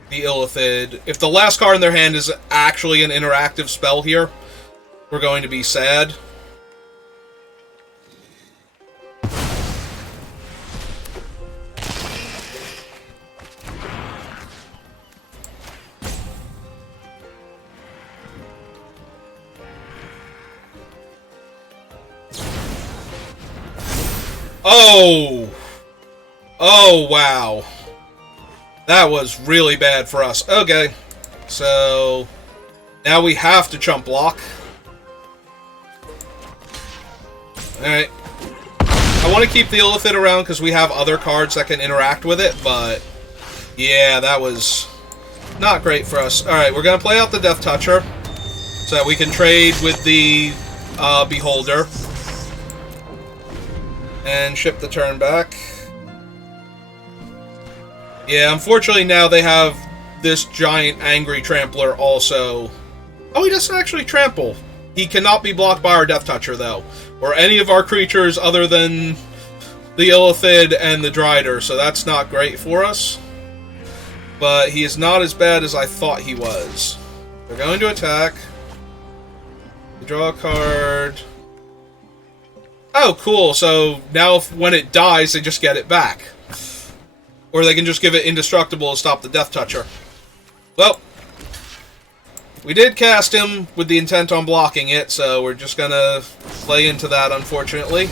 the Illithid. If the last card in their hand is actually an interactive spell here, we're going to be sad. Oh! Oh, wow. That was really bad for us. Okay. So, now we have to chump block. Alright. I want to keep the Illithid around because we have other cards that can interact with it, but yeah, that was not great for us. Alright, we're going to play out the Death Toucher so that we can trade with the Beholder. And ship the turn back. Yeah, unfortunately now they have this giant angry trampler also. Oh, he doesn't actually trample. He cannot be blocked by our Death Toucher, though. Or any of our creatures other than the Illithid and the Drider, so that's not great for us. But he is not as bad as I thought he was. They're going to attack. We draw a card. Oh, cool. So now when it dies, they just get it back. Or they can just give it indestructible to stop the Death Toucher. Well, we did cast him with the intent on blocking it, so we're just gonna play into that, unfortunately.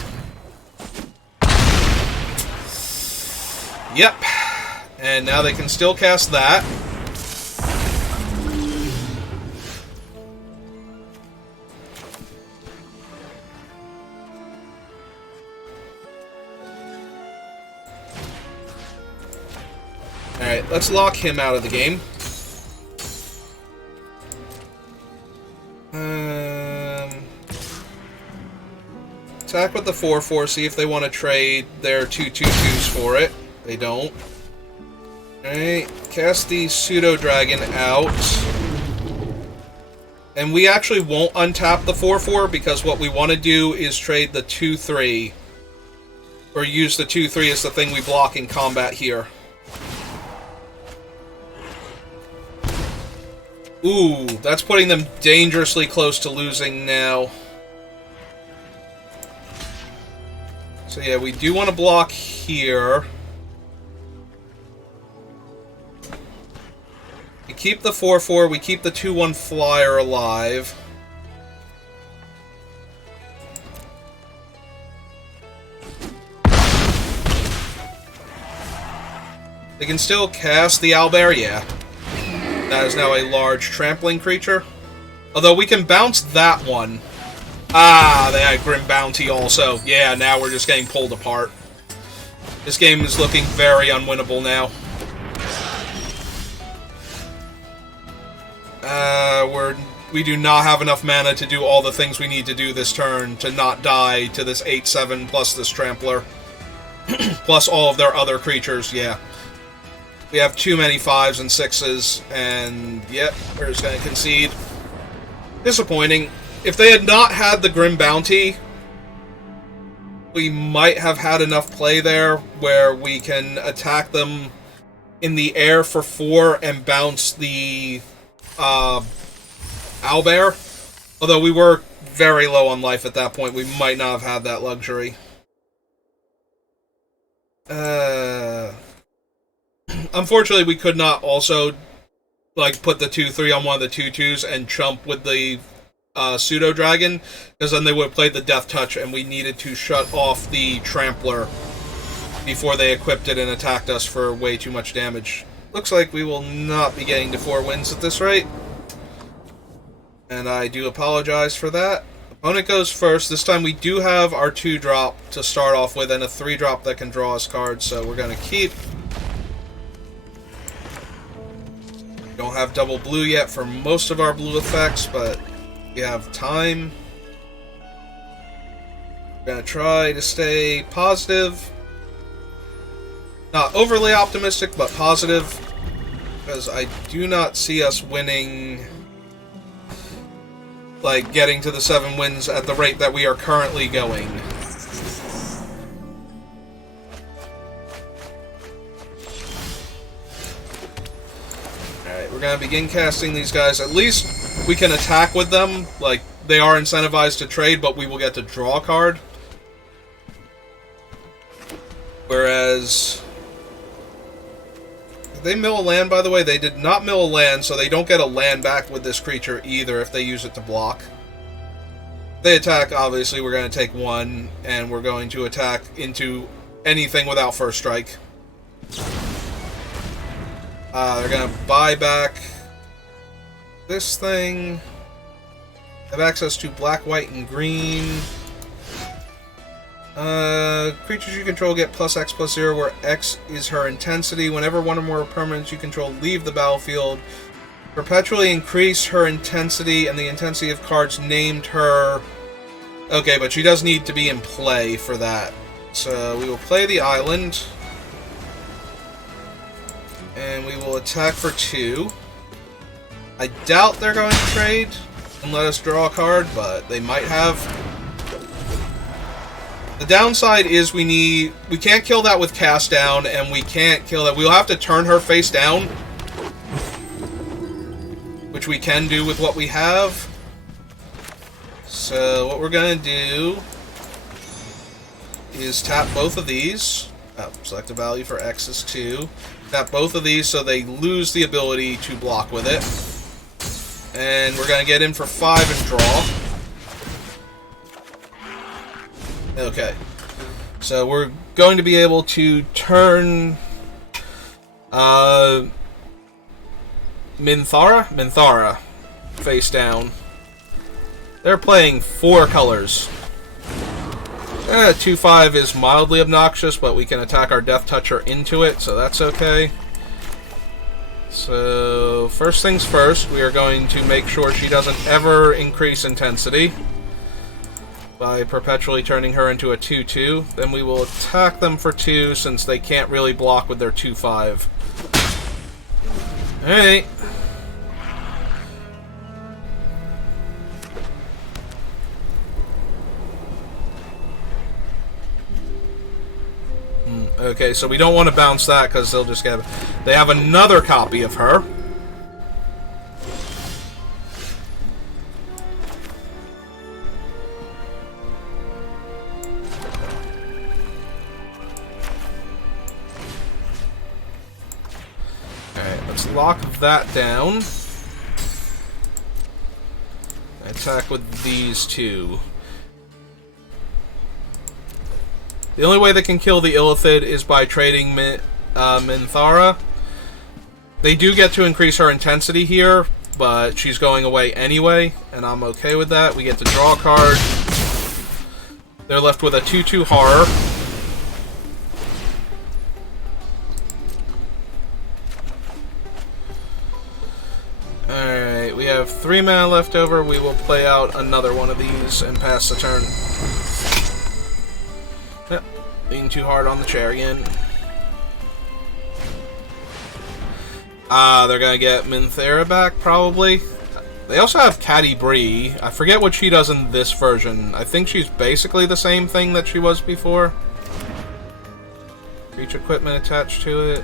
Yep. And now they can still cast that. Alright, let's lock him out of the game. Attack with the 4/4, see if they want to trade their 2/2/2s for it. They don't. Alright, cast the Pseudo-Dragon out. And we actually won't untap the 4/4 because what we want to do is trade the 2/3. Or use the 2/3 as the thing we block in combat here. Ooh, that's putting them dangerously close to losing now. So yeah, we do want to block here. We keep the 4/4, we keep the 2/1 flyer alive. They can still cast the Owlbear, yeah. That is now a large trampling creature. Although we can bounce that one. Ah, they had Grim Bounty also. Yeah, now we're just getting pulled apart. This game is looking very unwinnable now. We do not have enough mana to do all the things we need to do this turn to not die to this 8/7 plus this Trampler. Plus all of their other creatures, yeah. We have too many 5s and 6s, and yep, we're just going to concede. Disappointing. If they had not had the Grim Bounty, we might have had enough play there where we can attack them in the air for 4 and bounce the owlbear. Although we were very low on life at that point, we might not have had that luxury. Unfortunately, we could not also like put the 2/3 on one of the 2/2s and chump with the pseudo dragon, because then they would have played the death touch, and we needed to shut off the trampler before they equipped it and attacked us for way too much damage. Looks like we will not be getting to 4 wins at this rate, and I do apologize for that. Opponent goes first. This time we do have our 2-drop to start off with and a 3-drop that can draw us cards, so we're going to keep. Don't have double blue yet for most of our blue effects, but we have time. We're going to try to stay positive. Not overly optimistic, but positive, because I do not see us winning, like, getting to the 7 wins at the rate that we are currently going. Alright, we're going to begin casting these guys. At least we can attack with them. Like, they are incentivized to trade, but we will get to draw a card. Whereas... did they mill a land, by the way? They did not mill a land, so they don't get a land back with this creature either if they use it to block. If they attack, obviously, we're going to take 1, and we're going to attack into anything without first strike. They're going to buy back this thing. Have access to black, white, and green. Creatures you control get +X/+0, where X is her intensity. Whenever one or more permanents you control leave the battlefield, perpetually increase her intensity and the intensity of cards named her. Okay, but she does need to be in play for that. So we will play the island. And we will attack for 2. I doubt they're going to trade and let us draw a card, but they might have. The downside is we can't kill that with cast down, and we can't kill that. We'll have to turn her face down, which we can do with what we have. So what we're going to do is tap both of these. Select a value for X is 2. Tap both of these so they lose the ability to block with it. And we're going to get in for 5 and draw. Okay. So we're going to be able to turn Minthara face down. They're playing 4 colors. 2/5 is mildly obnoxious, but we can attack our Death Toucher into it, so that's okay. So, first things first, we are going to make sure she doesn't ever increase intensity by perpetually turning her into a 2/2. Then we will attack them for 2, since they can't really block with their 2/5. Alright. Okay, so we don't want to bounce that because they'll just get. They have another copy of her. Alright, let's lock that down. Attack with these 2. The only way they can kill the Illithid is by trading Minthara. They do get to increase her intensity here, but she's going away anyway, and I'm okay with that. We get to draw a card. They're left with a 2/2 horror. Alright, we have 3 mana left over. We will play out another one of these and pass the turn. Yep, leaning too hard on the chair again. They're gonna get Minthera back, probably. They also have Caddy Bree. I forget what she does in this version. I think she's basically the same thing that she was before. Reach equipment attached to it.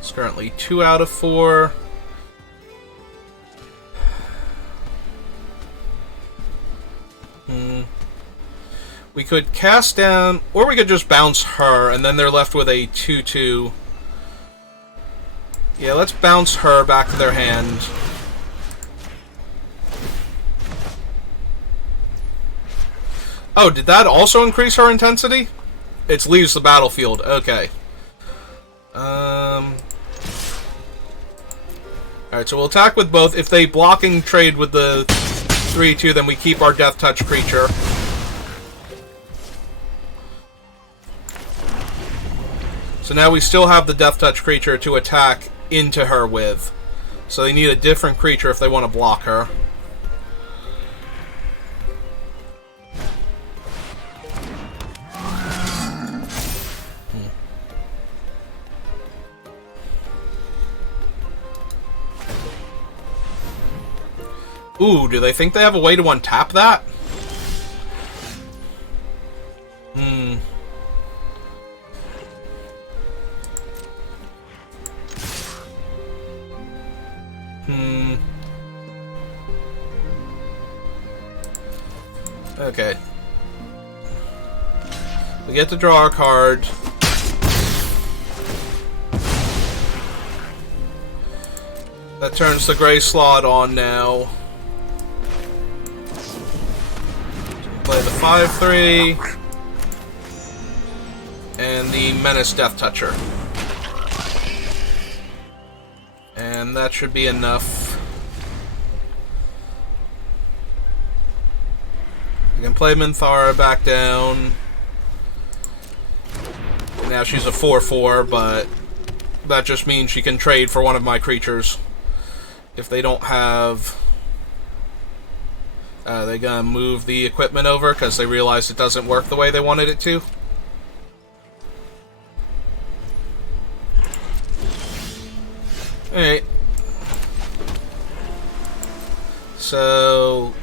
It's currently 2 out of 4. We could cast down, or we could just bounce her, and then they're left with a 2-2. Yeah, let's bounce her back to their hand. Oh, did that also increase her intensity? It leaves the battlefield. Okay. Alright, so we'll attack with both. If they blocking trade with the 3-2, then we keep our Death Touch creature. So now we still have the Death Touch creature to attack into her with. So they need a different creature if they want to block her. Ooh, do they think they have a way to untap that? Okay. We get to draw our card. That turns the gray slot on now. Play the 5-3. And the Menace Death Toucher. And that should be enough. We can play Minthara back down. And now she's a 4-4, but that just means she can trade for one of my creatures. If they don't have... they're gonna move the equipment over because they realize it doesn't work the way they wanted it to. Alright. So...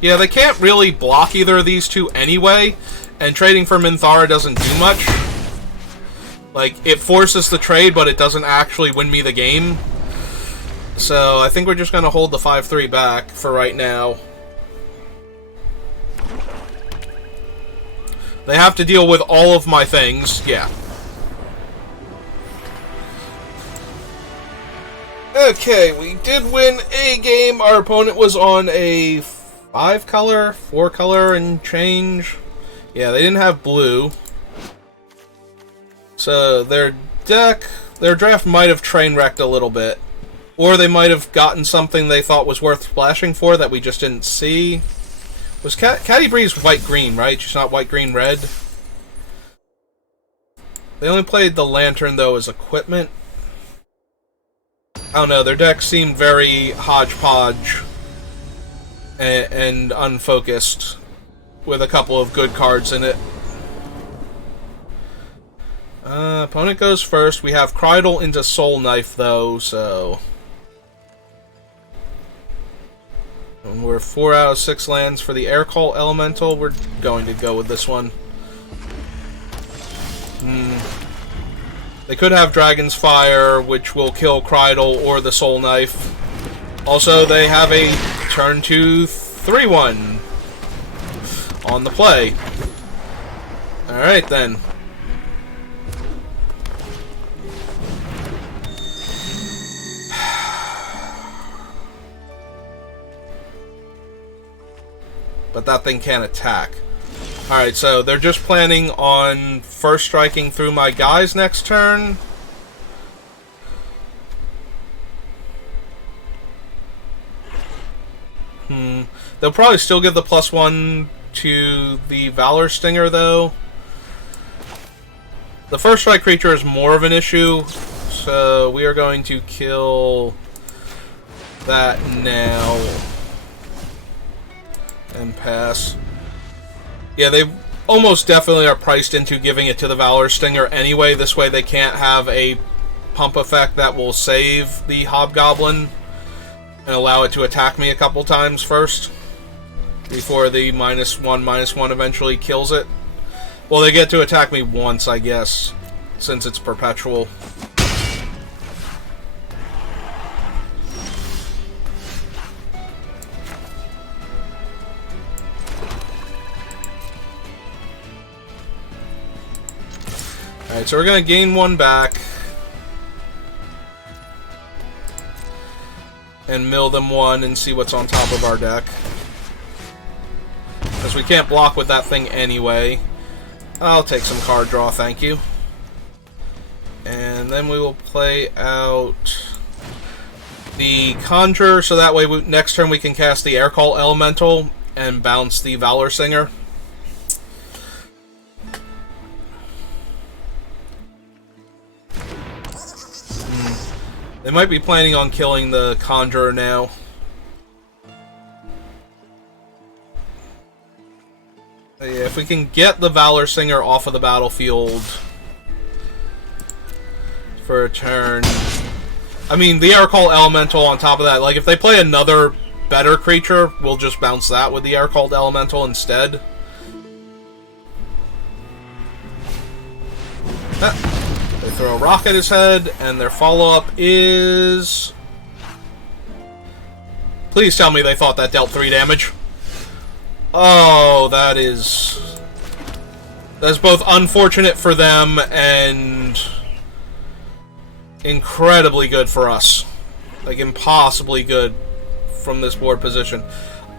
Yeah, they can't really block either of these two anyway, and trading for Minthara doesn't do much. Like, it forces the trade, but it doesn't actually win me the game. So, I think we're just gonna hold the 5-3 back for right now. They have to deal with all of my things, yeah. Okay, we did win a game. Our opponent was on a 5-color, 4-color, and change. Yeah, they didn't have blue. So their draft might have train wrecked a little bit. Or they might have gotten something they thought was worth splashing for that we just didn't see. Was Caddy Bree's white-green, right? She's not white-green-red. They only played the Lantern, though, as equipment. I don't know, their deck seemed very hodgepodge and unfocused, with a couple of good cards in it. Opponent goes first. We have Krydle into Soul Knife, though, so... And we're 4 out of 6 lands for the Air Call Elemental. We're going to go with this one. They could have Dragon's Fire, which will kill Krydle or the Soul Knife. Also, they have a turn 2 3-1 on the play. Alright then. But that thing can't attack. Alright, so they're just planning on first striking through my guys next turn. They'll probably still give the +1 to the Valor Stinger, though. The first strike creature is more of an issue, so we are going to kill that now and pass. Yeah, they almost definitely are priced into giving it to the Valor Stinger anyway. This way they can't have a pump effect that will save the Hobgoblin and allow it to attack me a couple times first before the -1/-1 eventually kills it. Well, they get to attack me once, I guess, since it's perpetual. Alright, so we're going to gain one back and mill them one and see what's on top of our deck. Because we can't block with that thing anyway. I'll take some card draw, thank you. And then we will play out the Conjure, so that way next turn we can cast the Air Call Elemental and bounce the Valor Singer. They might be planning on killing the Conjurer now. Yeah, if we can get the Valor Singer off of the battlefield for a turn. I mean, the Air Call Elemental on top of that. Like, if they play another better creature, we'll just bounce that with the Air Called Elemental instead. They throw a rock at his head, and their follow-up is... Please tell me they thought that dealt 3 damage. Oh, that's both unfortunate for them and incredibly good for us. Like, impossibly good from this board position.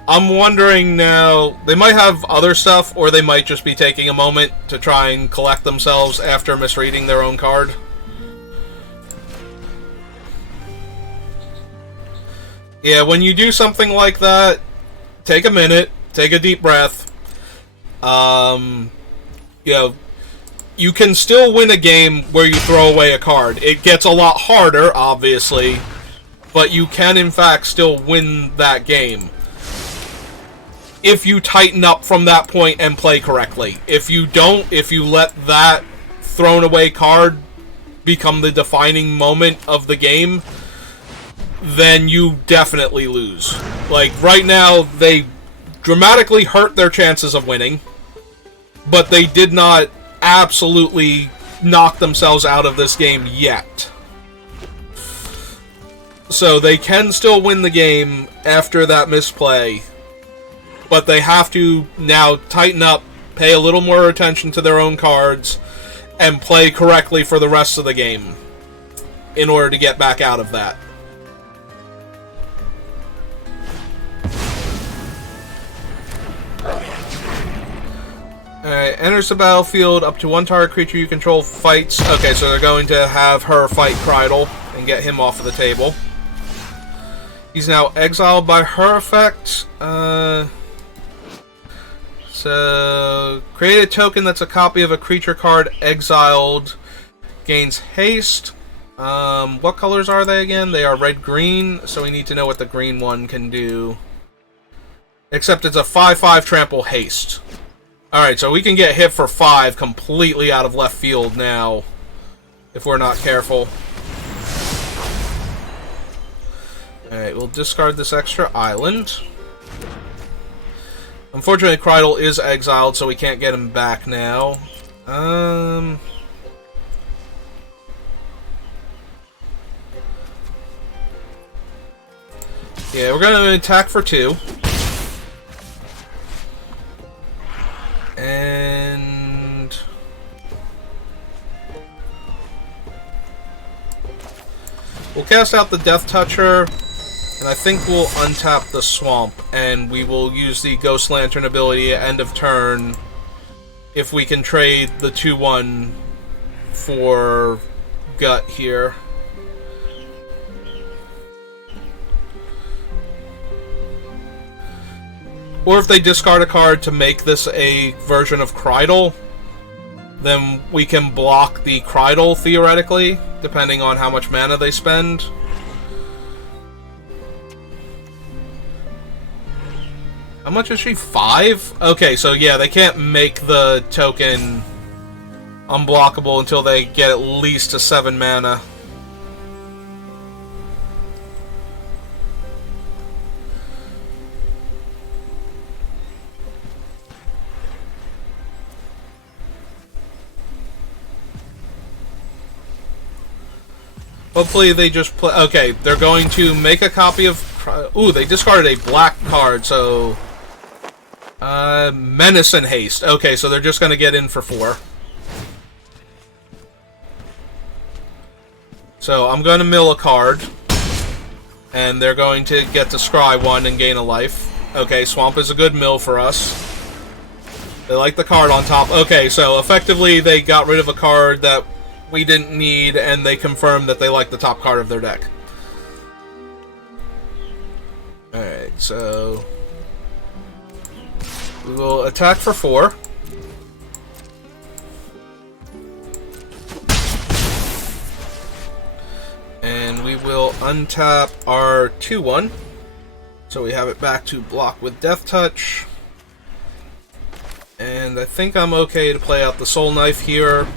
I'm wondering now, they might have other stuff, or they might just be taking a moment to try and collect themselves after misreading their own card. Yeah, when you do something like that, take a minute, take a deep breath. You know, you can still win a game where you throw away a card. It gets a lot harder, obviously, but you can, in fact, still win that game if you tighten up from that point and play correctly. If you don't, if you let that thrown away card become the defining moment of the game, then you definitely lose. Like, right now, they dramatically hurt their chances of winning, but they did not absolutely knock themselves out of this game yet. So they can still win the game after that misplay, but they have to now tighten up, pay a little more attention to their own cards, and play correctly for the rest of the game in order to get back out of that. Alright, enters the battlefield. Up to one target creature you control fights. Okay, so they're going to have her fight Krydle and get him off of the table. He's now exiled by her effect. So, create a token that's a copy of a creature card exiled. Gains haste. What colors are they again? They are red-green, so we need to know what the green one can do. Except it's a 5/5 trample haste. Alright, so we can get hit for 5 completely out of left field now, if we're not careful. Alright, we'll discard this extra island. Unfortunately, Krydle is exiled, so we can't get him back now. Yeah, we're going to attack for 2. And we'll cast out the Death Toucher, and I think we'll untap the Swamp, and we will use the Ghost Lantern ability at end of turn if we can trade the 2/1 for Gut here. Or if they discard a card to make this a version of Krydle, then we can block the Krydle, theoretically, depending on how much mana they spend. How much is she? 5? Okay, so yeah, they can't make the token unblockable until they get at least to 7 mana. Hopefully they just play... Okay, they're going to make a copy of... Ooh, they discarded a black card, so... Menace and Haste. Okay, so they're just going to get in for 4. So I'm going to mill a card. And they're going to get to scry 1 and gain a life. Okay, Swamp is a good mill for us. They like the card on top. Okay, so effectively they got rid of a card that we didn't need, and they confirmed that they like the top card of their deck. Alright, so... we will attack for 4. And we will untap our 2/1. So we have it back to block with Death Touch. And I think I'm okay to play out the Soul Knife here.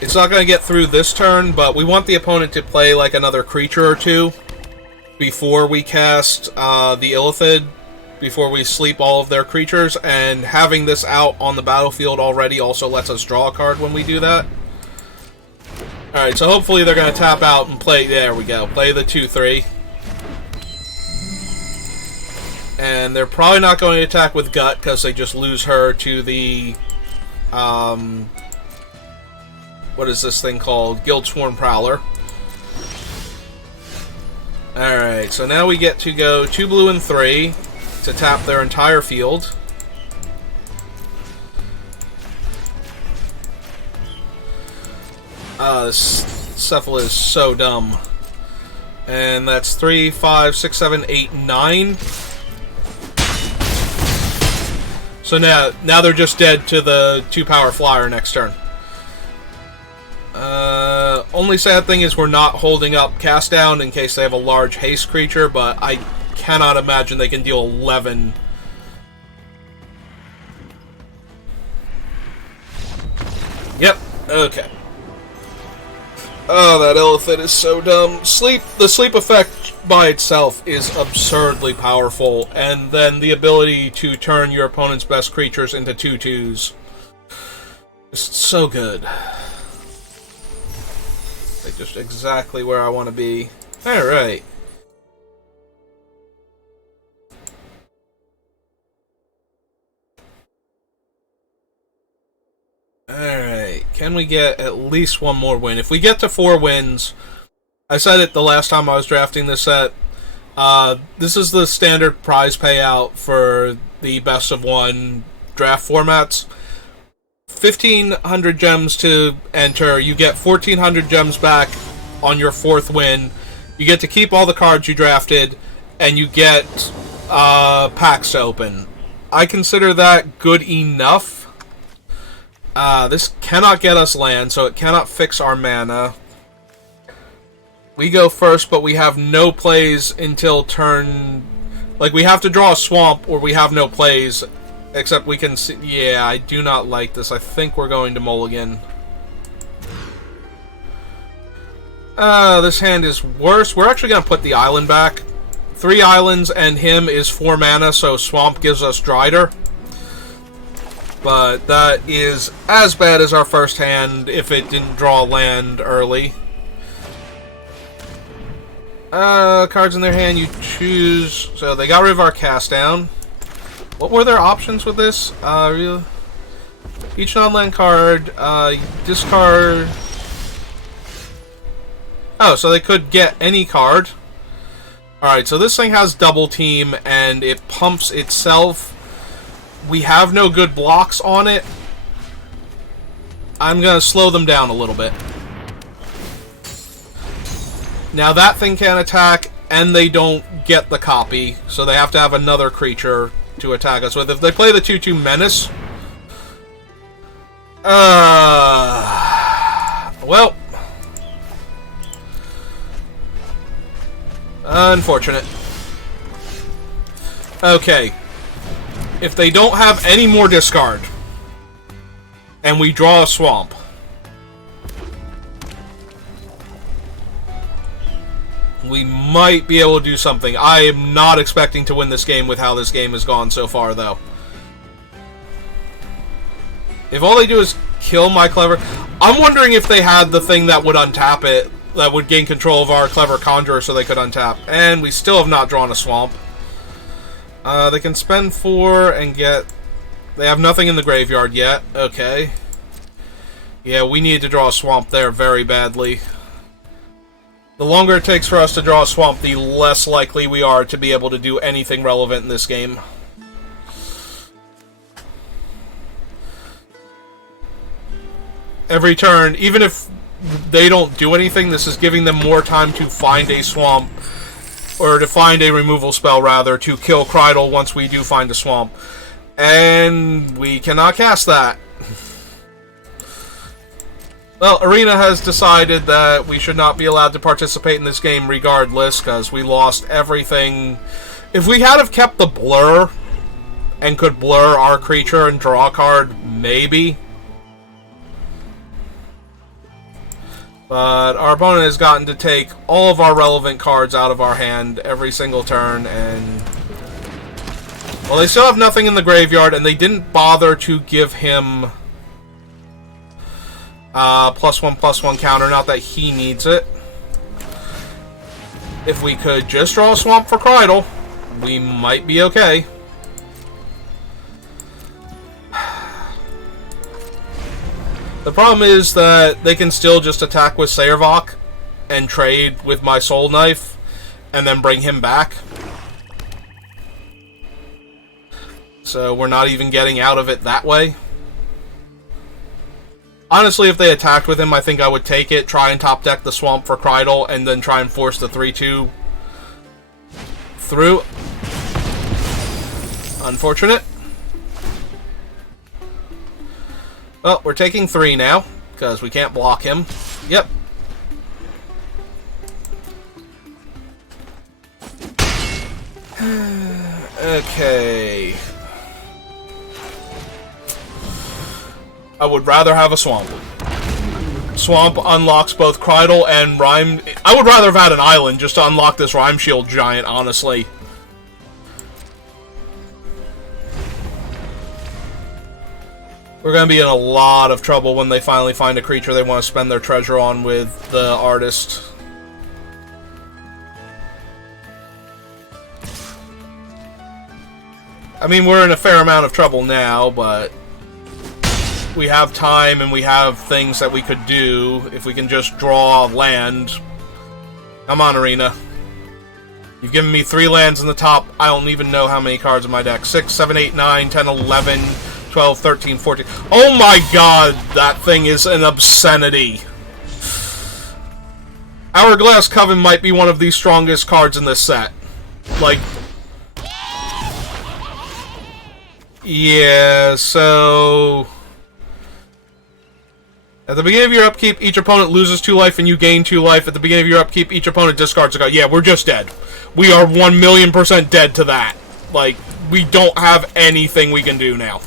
It's not going to get through this turn, but we want the opponent to play like another creature or two before we cast the Illithid, before we sleep all of their creatures, and having this out on the battlefield already also lets us draw a card when we do that. Alright, so hopefully they're going to tap out and play... There we go. Play the 2/3. And they're probably not going to attack with Gut, because they just lose her to the... what is this thing called? Guildsworn Prowler. Alright, so now we get to go 2 blue and 3 to tap their entire field. This Cephala is so dumb. And that's 3, 5, 6, 7, 8, 9. So now they're just dead to the 2-power flyer next turn. Only sad thing is we're not holding up Cast Down in case they have a large haste creature, but I cannot imagine they can deal 11. Yep, okay. Oh, that Illithid is so dumb. The sleep effect by itself is absurdly powerful, and then the ability to turn your opponent's best creatures into 2/2s. It's so good. Just exactly where I want to be. Alright. Alright. Can we get at least one more win? If we get to 4 wins, I said it the last time I was drafting this set, this is the standard prize payout for the best of 1 draft formats. 1,500 gems to enter. You get 1,400 gems back on your 4th win. You get to keep all the cards you drafted, and you get packs to open. I consider that good enough. This cannot get us land, so it cannot fix our mana. We go first, but we have no plays until turn... Like, we have to draw a swamp, or we have no plays. Except we can see... Yeah, I do not like this. I think we're going to mulligan. This hand is worse. We're actually going to put the island back. 3 islands and him is 4 mana, so Swamp gives us Drider. But that is as bad as our first hand if it didn't draw land early. Cards in their hand, you choose... So they got rid of our Cast Down. What were their options with this? Each non-land card, discard... Oh, so they could get any card. Alright, so this thing has double team, and it pumps itself. We have no good blocks on it. I'm gonna slow them down a little bit. Now that thing can attack, and they don't get the copy, so they have to have another creature to attack us with. If they play the 2/2 Menace... Well, unfortunate. Okay. If they don't have any more discard, and we draw a swamp, we might be able to do something. I am not expecting to win this game with how this game has gone so far, though. If all they do is kill my clever... I'm wondering if they had the thing that would untap it, that would gain control of our clever conjurer so they could untap. And we still have not drawn a swamp. They can spend 4 and get... They have nothing in the graveyard yet. Okay. Yeah, we need to draw a swamp there very badly. The longer it takes for us to draw a swamp, the less likely we are to be able to do anything relevant in this game. Every turn, even if they don't do anything, this is giving them more time to find a swamp, or to find a removal spell, rather, to kill Krydle once we do find a swamp. And we cannot cast that. Well, Arena has decided that we should not be allowed to participate in this game regardless, because we lost everything. If we had have kept the blur, and could blur our creature and draw a card, maybe. But our opponent has gotten to take all of our relevant cards out of our hand every single turn, and... Well, they still have nothing in the graveyard, and they didn't bother to give him... +1/+1 counter, not that he needs it. If we could just draw a swamp for Krydle, we might be okay. The problem is that they can still just attack with Sayervok and trade with my Soul Knife and then bring him back. So we're not even getting out of it that way. Honestly, if they attacked with him, I think I would take it, try and top deck the swamp for Krydle, and then try and force the 3/2 through. Unfortunate. Well, we're taking 3 now, because we can't block him. Yep. Okay. I would rather have a swamp. Swamp unlocks both Krydle and Rhyme. I would rather have had an island just to unlock this Rhyme Shield giant, honestly. We're going to be in a lot of trouble when they finally find a creature they want to spend their treasure on with the artist. I mean, we're in a fair amount of trouble now, but we have time and we have things that we could do if we can just draw land. Come on, Arena. You've given me 3 lands in the top. I don't even know how many cards in my deck. 6, 7, 8, 9, 10, 11... 12, 13, 14. Oh my god, that thing is an obscenity. Hourglass Coven might be one of the strongest cards in this set. Like... Yeah, so... At the beginning of your upkeep, each opponent loses 2 life and you gain 2 life. At the beginning of your upkeep, each opponent discards a card. Yeah, we're just dead. We are 1,000,000% dead to that. Like, we don't have anything we can do now.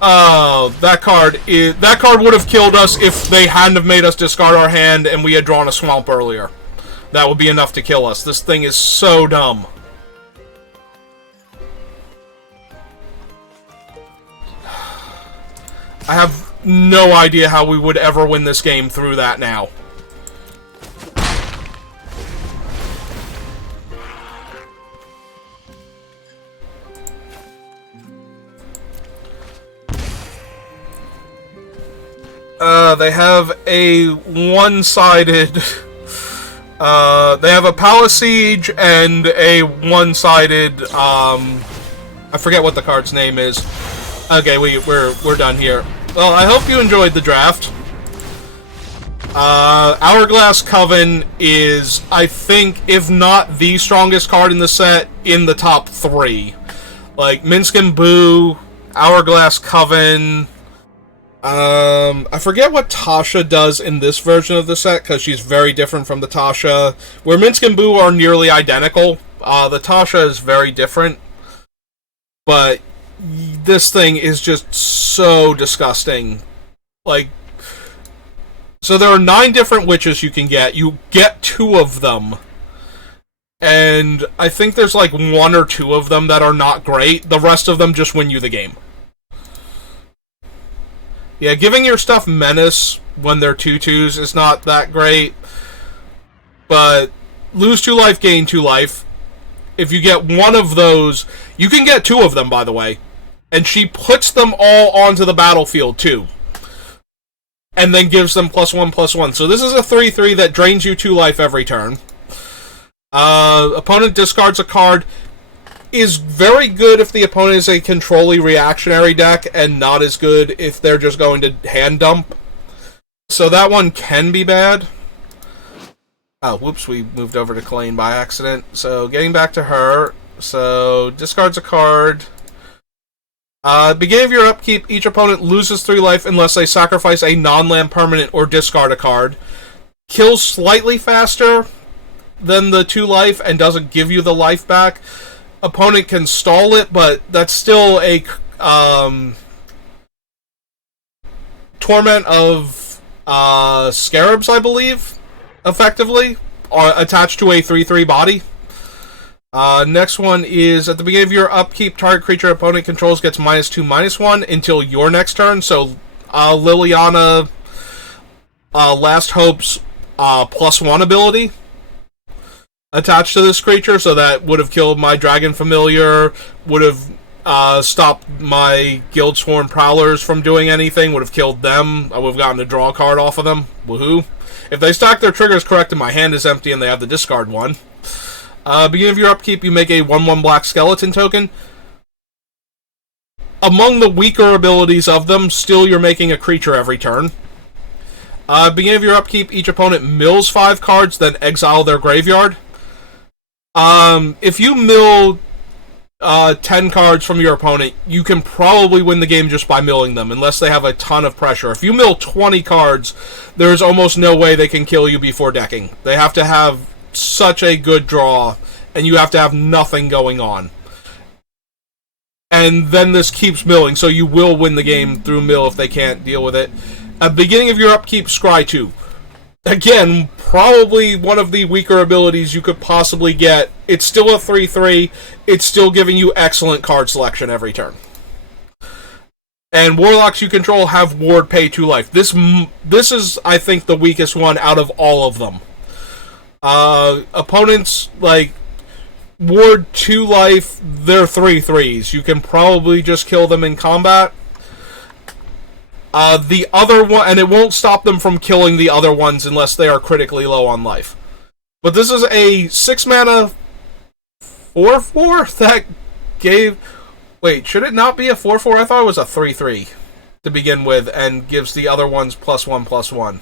That card would have killed us if they hadn't have made us discard our hand and we had drawn a swamp earlier. That would be enough to kill us. This thing is so dumb. I have no idea how we would ever win this game through that now. They have a one-sided... they have a Palace Siege and a one-sided... I forget what the card's name is. Okay, we're done here. Well, I hope you enjoyed the draft. Hourglass Coven is, I think, if not the strongest card in the set, in the top 3. Like, Minsc and Boo, Hourglass Coven... I forget what Tasha does in this version of the set, because she's very different from the Tasha. Where Minsk and Boo are nearly identical, the Tasha is very different. But this thing is just so disgusting. Like, so there are 9 different witches you can get. You get 2 of them. And I think there's like 1 or 2 of them that are not great. The rest of them just win you the game. Yeah, giving your stuff menace when they're 2/2s is not that great. But lose 2 life, gain 2 life. If you get 1 of those, you can get 2 of them, by the way. And she puts them all onto the battlefield, too. And then gives them +1/+1. So this is a 3/3 that drains you 2 life every turn. Opponent discards a card. Is very good if the opponent is a controlly reactionary deck, and not as good if they're just going to hand dump. So that one can be bad. Oh, whoops, we moved over to Kalain by accident. So getting back to her. So discards a card. Beginning of your upkeep, each opponent loses 3 life unless they sacrifice a non-land permanent or discard a card. Kills slightly faster than the 2 life and doesn't give you the life back. Opponent can stall it, but that's still a Torment of Scarabs, I believe, effectively, are attached to a 3/3 body. Next one is, at the beginning of your upkeep, target creature opponent controls gets -2/-1 until your next turn. So Liliana Last Hope's +1 ability attached to this creature, so that would have killed my Dragon Familiar, would have stopped my Guildsworn Prowlers from doing anything, would have killed them. I would have gotten to draw a card off of them. Woohoo. If they stack their triggers correct and my hand is empty and they have the discard one. Beginning of your upkeep, you make a 1/1 black skeleton token. Among the weaker abilities of them, still you're making a creature every turn. Beginning of your upkeep, each opponent mills 5 cards, then exile their graveyard. If you mill 10 cards from your opponent, you can probably win the game just by milling them, unless they have a ton of pressure. If you mill 20 cards, there's almost no way they can kill you before decking. They have to have such a good draw, and you have to have nothing going on. And then this keeps milling, so you will win the game through mill if they can't deal with it. At the beginning of your upkeep, scry 2. Again, probably one of the weaker abilities you could possibly get. It's still a 3/3. It's still giving you excellent card selection every turn. And Warlocks you control have Ward pay 2 life. This is, I think, the weakest one out of all of them. Opponents, like, Ward 2 life, they're 3/3s. You can probably just kill them in combat. The other one, and it won't stop them from killing the other ones unless they are critically low on life. But this is a 6-mana 4/4 that gave... Wait, should it not be a 4/4? I thought it was a 3/3 to begin with, and gives the other ones +1/+1.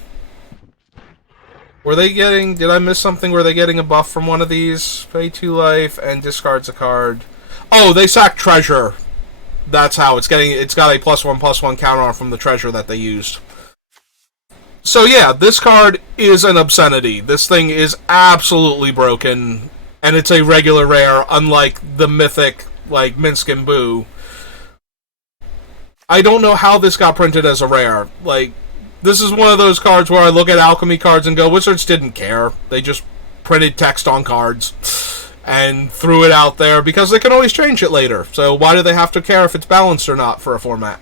Were they getting... Did I miss something? Were they getting a buff from one of these? Pay 2 life and discards a card. Oh, they sack Treasure. That's how it's getting. It's got a +1/+1 counter from the treasure that they used. So yeah, this card is an obscenity. This thing is absolutely broken, and it's a regular rare, unlike the mythic like Minsk and Boo. I don't know how this got printed as a rare. Like, this is one of those cards where I look at alchemy cards and go, Wizards didn't care. They just printed text on cards and threw it out there because they can always change it later. So why do they have to care if it's balanced or not for a format?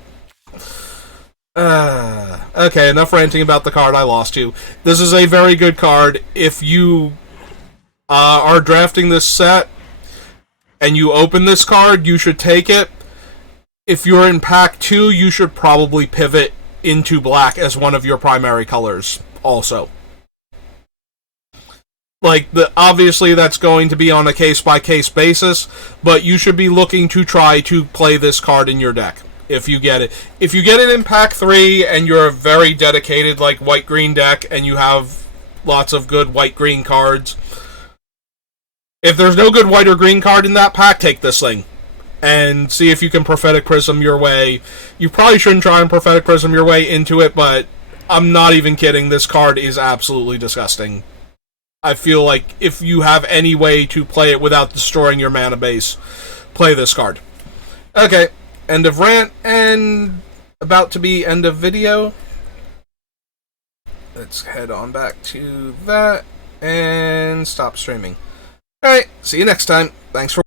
Okay, enough ranting about the card. I lost you. This is a very good card. If you are drafting this set and you open this card, you should take it. If you're in pack 2, you should probably pivot into black as one of your primary colors also. Like, obviously that's going to be on a case-by-case basis, but you should be looking to try to play this card in your deck, if you get it. If you get it in pack 3, and you're a very dedicated, like, white-green deck, and you have lots of good white-green cards, if there's no good white or green card in that pack, take this thing. and see if you can Prophetic Prism your way. You probably shouldn't try and Prophetic Prism your way into it, but I'm not even kidding. This card is absolutely disgusting. I feel like if you have any way to play it without destroying your mana base, play this card. Okay, end of rant, and about to be end of video. Let's head on back to that and stop streaming. Alright, see you next time. Thanks for